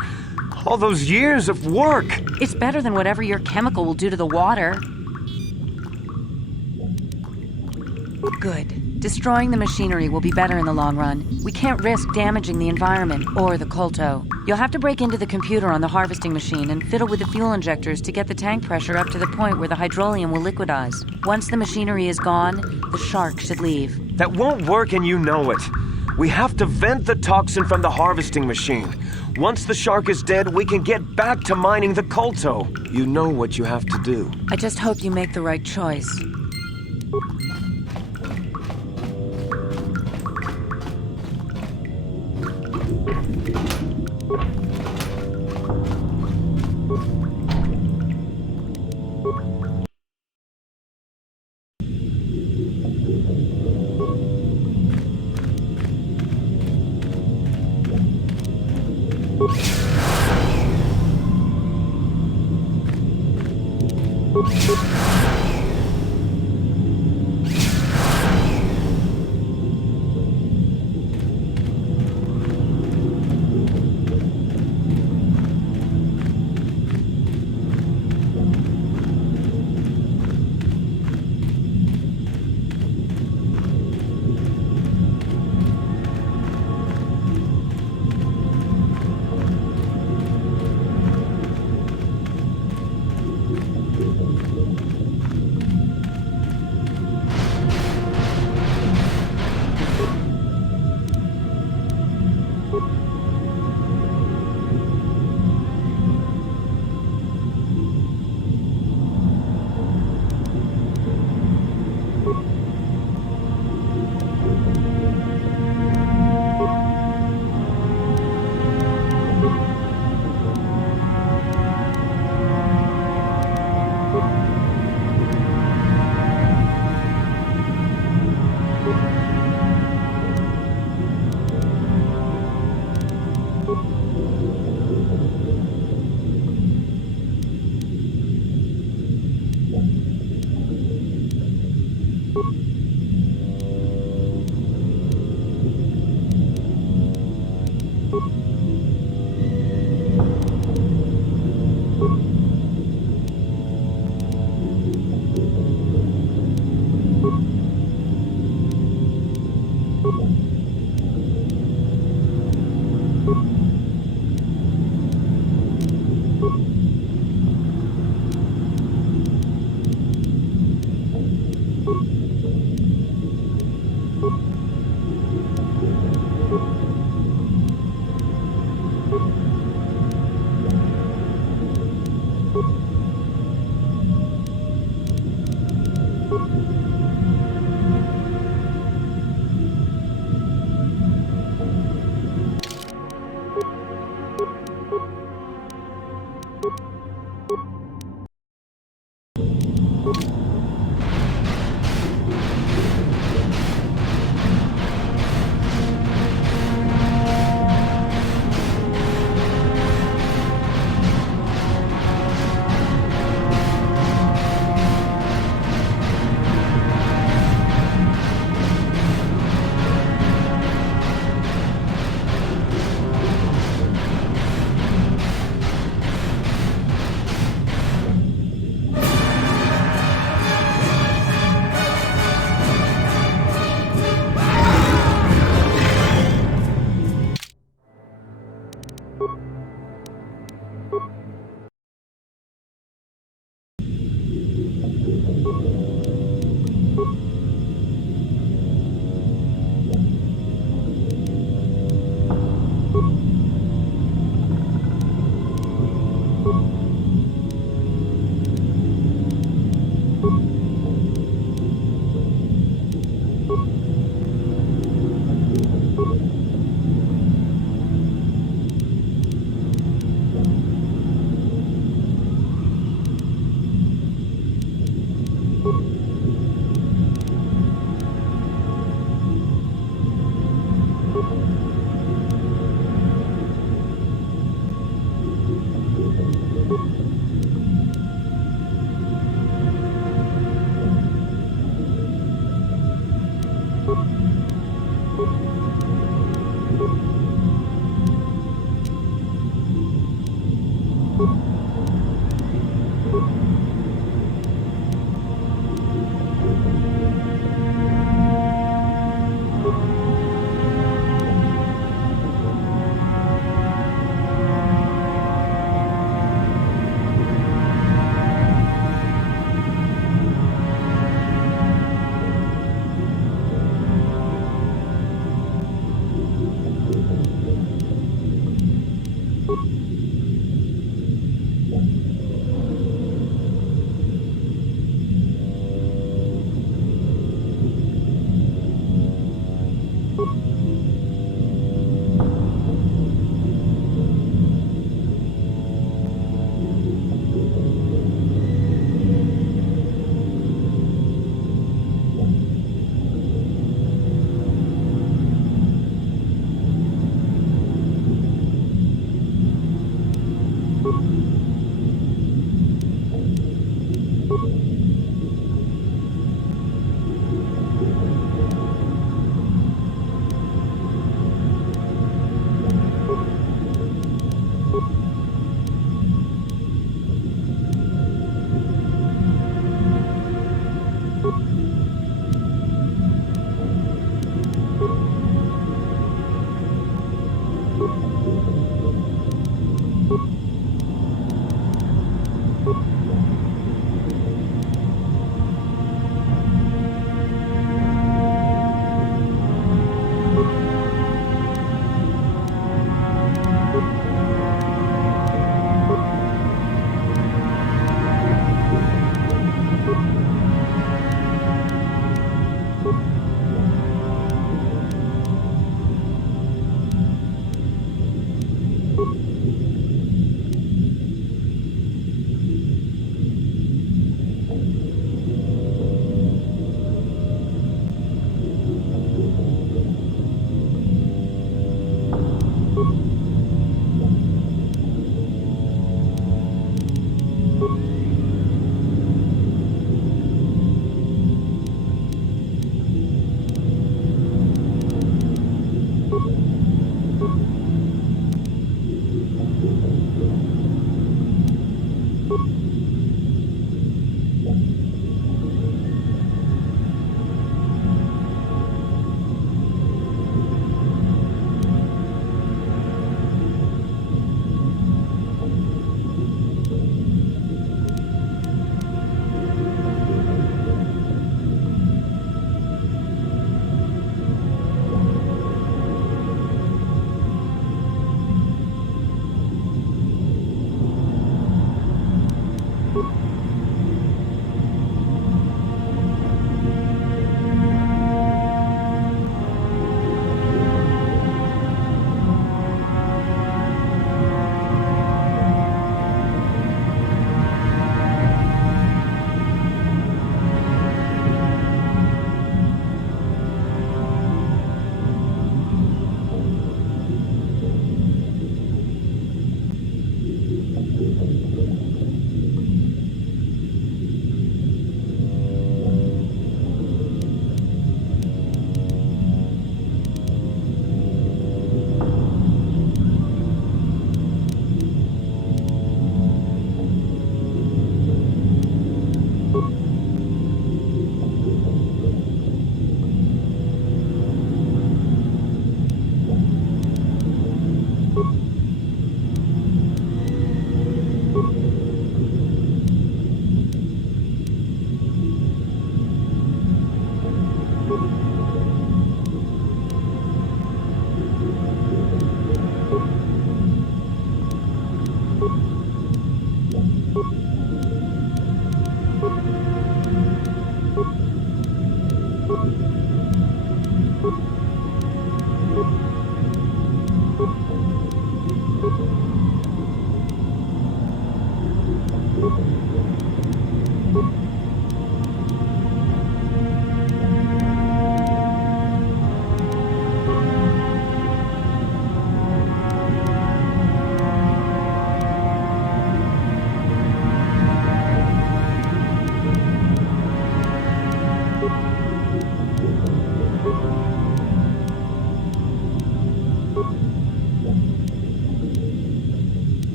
All those years of work. It's better than whatever your chemical will do to the water. Good. Destroying the machinery will be better in the long run. We can't risk damaging the environment or the KotOR. You'll have to break into the computer on the harvesting machine and fiddle with the fuel injectors to get the tank pressure up to the point where the hydrolium will liquidize. Once the machinery is gone, the shark should leave. That won't work and you know it. We have to vent the toxin from the harvesting machine. Once the shark is dead, we can get back to mining the KotOR. You know what you have to do. I just hope you make the right choice.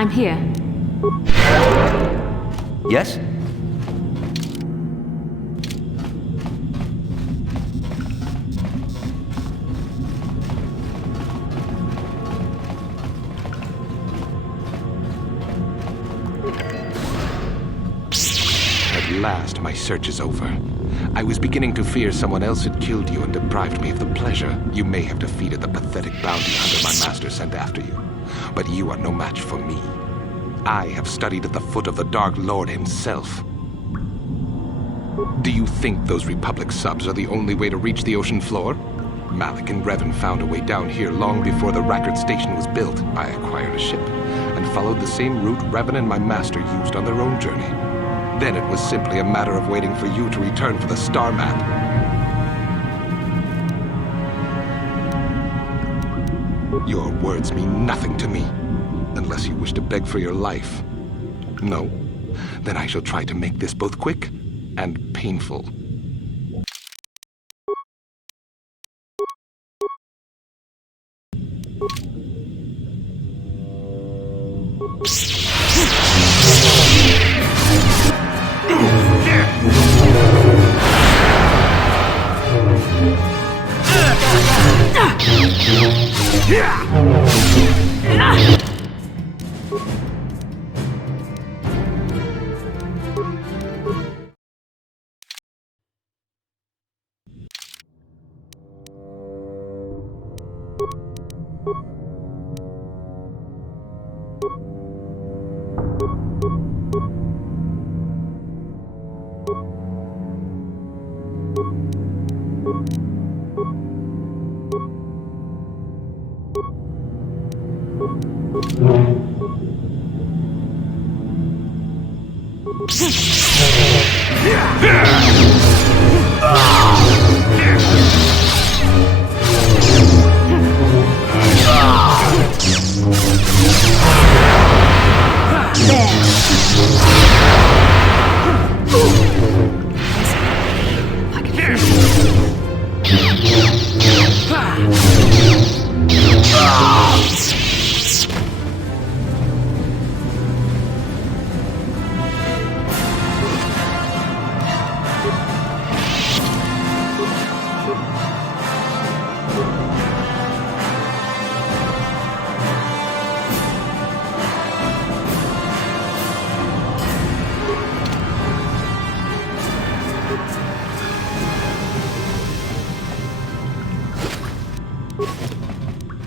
I'm here. Yes? At last, my search is over. I was beginning to fear someone else had killed you and deprived me of the pleasure you may have defeated the pathetic bounty hunter my master sent after you. But you are no match for me. I have studied at the foot of the Dark Lord himself. Do you think those Republic subs are the only way to reach the ocean floor? Malik and Revan found a way down here long before the Rackard station was built. I acquired a ship and followed the same route Revan and my master used on their own journey. Then it was simply a matter of waiting for you to return for the star map. Your words mean nothing to me, unless you wish to beg for your life. No? Then I shall try to make this both quick and painful.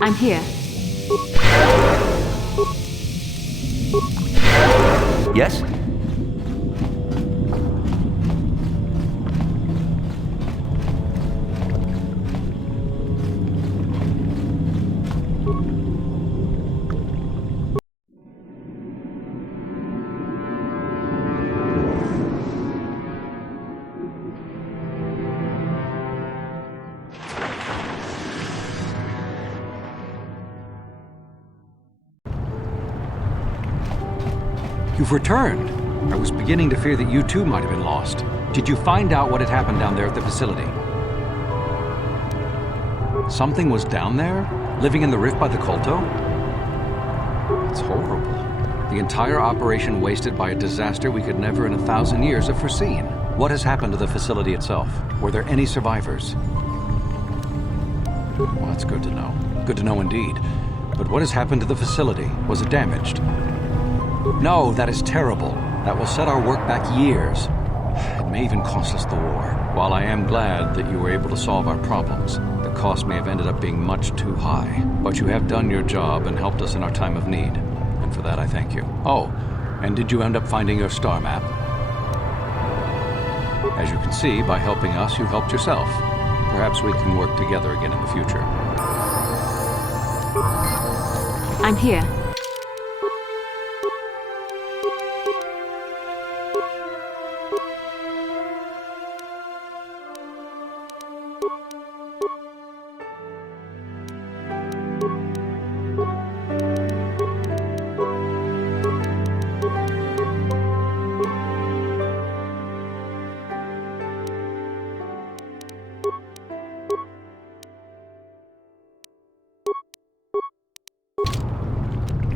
I'm here. Yes? You've returned. I was beginning to fear that you too might have been lost. Did you find out what had happened down there at the facility? Something was down there? Living in the rift by the KotOR? It's horrible. The entire operation wasted by a disaster we could never in 1,000 years have foreseen. What has happened to the facility itself? Were there any survivors? Well, that's good to know. Good to know indeed. But what has happened to the facility? Was it damaged? No, that is terrible. That will set our work back years. It may even cost us the war. While I am glad that you were able to solve our problems, the cost may have ended up being much too high. But you have done your job and helped us in our time of need. And for that, I thank you. Oh, and did you end up finding your star map? As you can see, by helping us, you helped yourself. Perhaps we can work together again in the future. I'm here.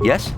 Yes?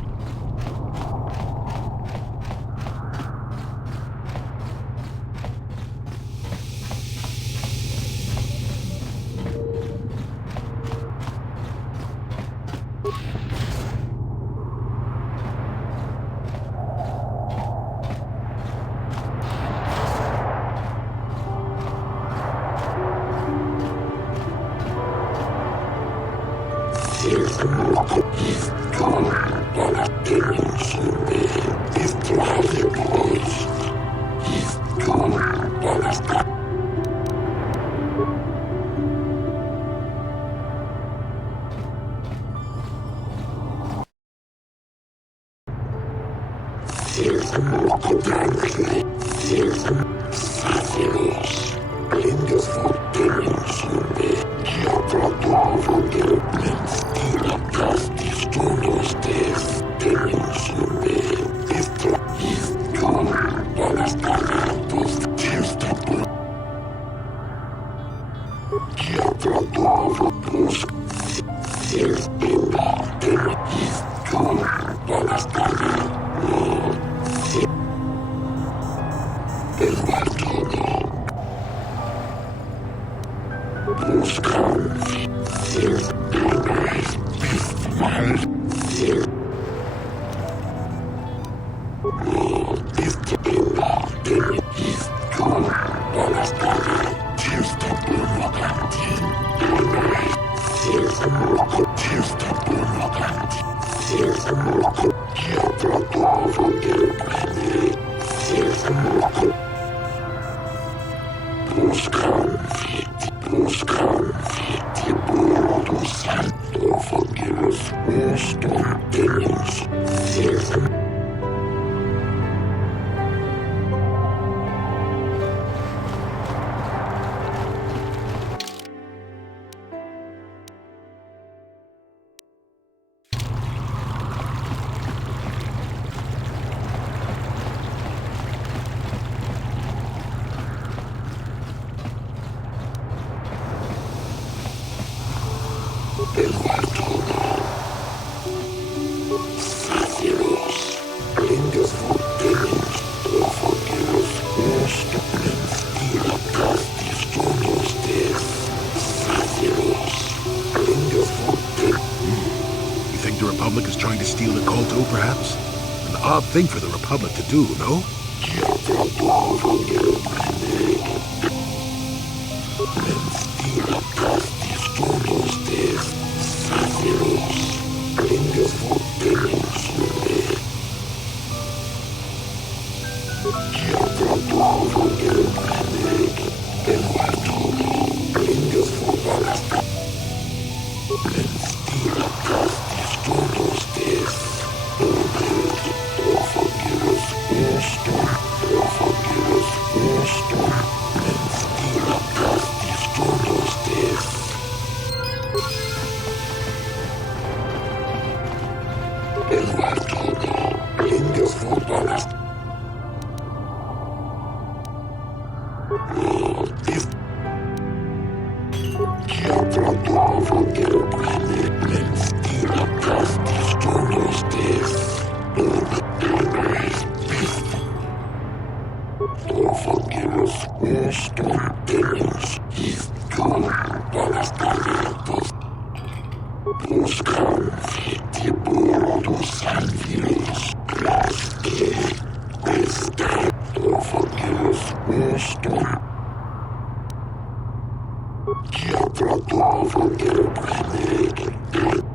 Thing for the Republic to do, no?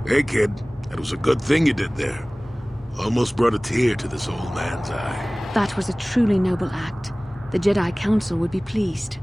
Hey, kid. That was a good thing you did there. Almost brought a tear to this old man's eye. That was a truly noble act. The Jedi Council would be pleased.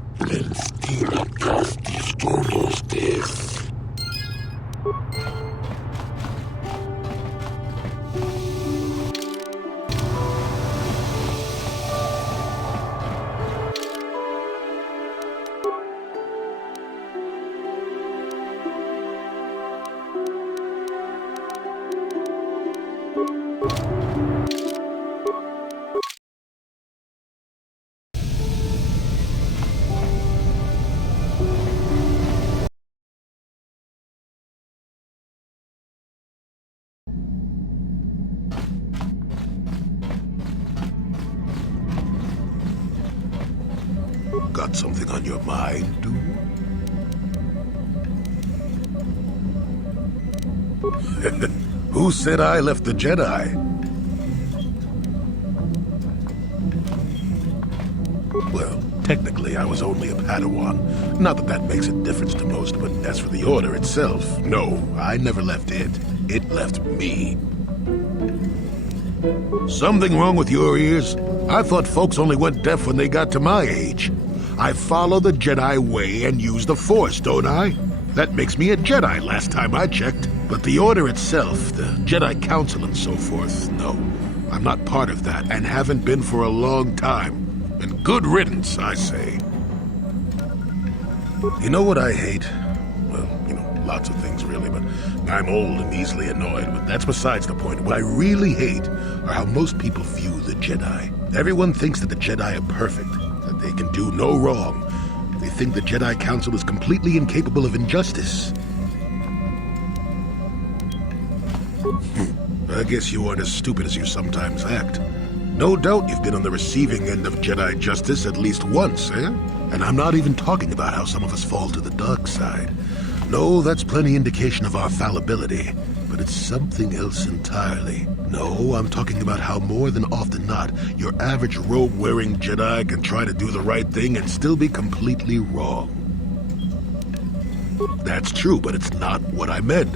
Got something on your mind, dude? Who said I left the Jedi? Well, technically I was only a Padawan. Not that that makes a difference to most, but as for the Order itself, no, I never left it. it left me. Something wrong with your ears? I thought folks only went deaf when they got to my age. I follow the Jedi way and use the Force, don't I? That makes me a Jedi last time I checked. But the Order itself, the Jedi Council and so forth, no. I'm not part of that and haven't been for a long time. And good riddance, I say. You know what I hate? Well, lots of things really, but I'm old and easily annoyed, but that's besides the point. What I really hate are how most people view the Jedi. Everyone thinks that the Jedi are perfect, that they can do no wrong. They think the Jedi Council is completely incapable of injustice. I guess you aren't as stupid as you sometimes act. No doubt you've been on the receiving end of Jedi justice at least once, eh? And I'm not even talking about how some of us fall to the dark side. No, that's plenty indication of our fallibility, but it's something else entirely. No, I'm talking about how more than often not, your average robe-wearing Jedi can try to do the right thing and still be completely wrong. That's true, but it's not what I meant.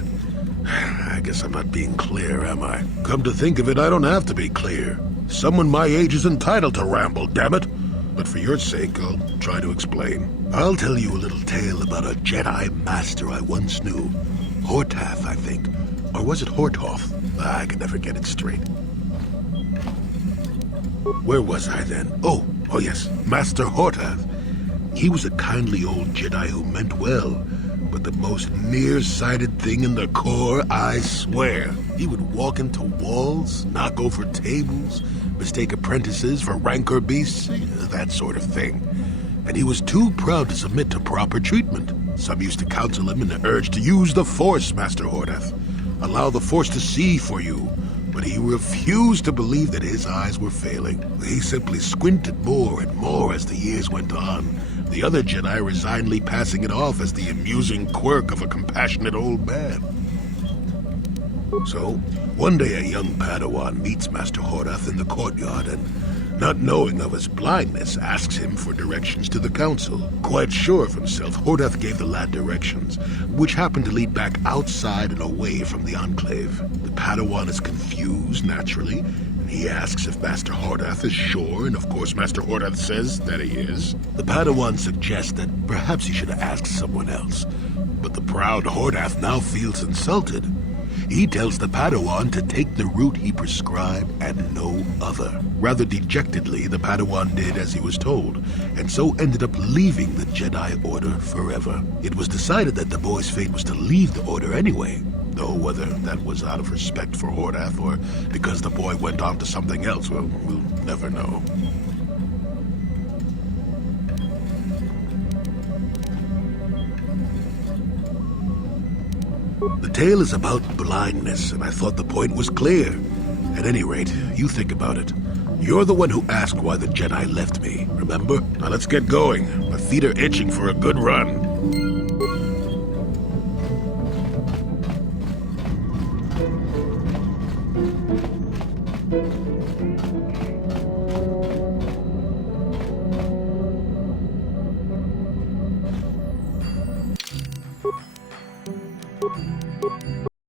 I guess I'm not being clear, am I? Come to think of it, I don't have to be clear. Someone my age is entitled to ramble, damn it. But for your sake, I'll try to explain. I'll tell you a little tale about a Jedi master I once knew. Hortath, I think. Or was it Hortoth? I can never get it straight. Where was I then? Oh yes, Master Hortath. He was a kindly old Jedi who meant well, but the most nearsighted thing in the Corps, I swear. He would walk into walls, knock over tables, mistake apprentices for rancor beasts, that sort of thing. And he was too proud to submit to proper treatment. Some used to counsel him in the urge to use the Force, Master Hortath. Allow the Force to see for you. But he refused to believe that his eyes were failing. He simply squinted more and more as the years went on, the other Jedi resignedly passing it off as the amusing quirk of a compassionate old man. So, one day a young Padawan meets Master Hortath in the courtyard and, not knowing of his blindness, asks him for directions to the council. Quite sure of himself, Hortath gave the lad directions, which happened to lead back outside and away from the Enclave. The Padawan is confused, naturally, and he asks if Master Hortath is sure, and of course Master Hortath says that he is. The Padawan suggests that perhaps he should have asked someone else, but the proud Hortath now feels insulted. He tells the Padawan to take the route he prescribed and no other. Rather dejectedly, the Padawan did as he was told, and so ended up leaving the Jedi Order forever. It was decided that the boy's fate was to leave the Order anyway, though whether that was out of respect for Hortath or because the boy went on to something else, well, we'll never know. The tale is about blindness, and I thought the point was clear. At any rate, you think about it. You're the one who asked why the Jedi left me, remember? Now let's get going. My feet are itching for a good run.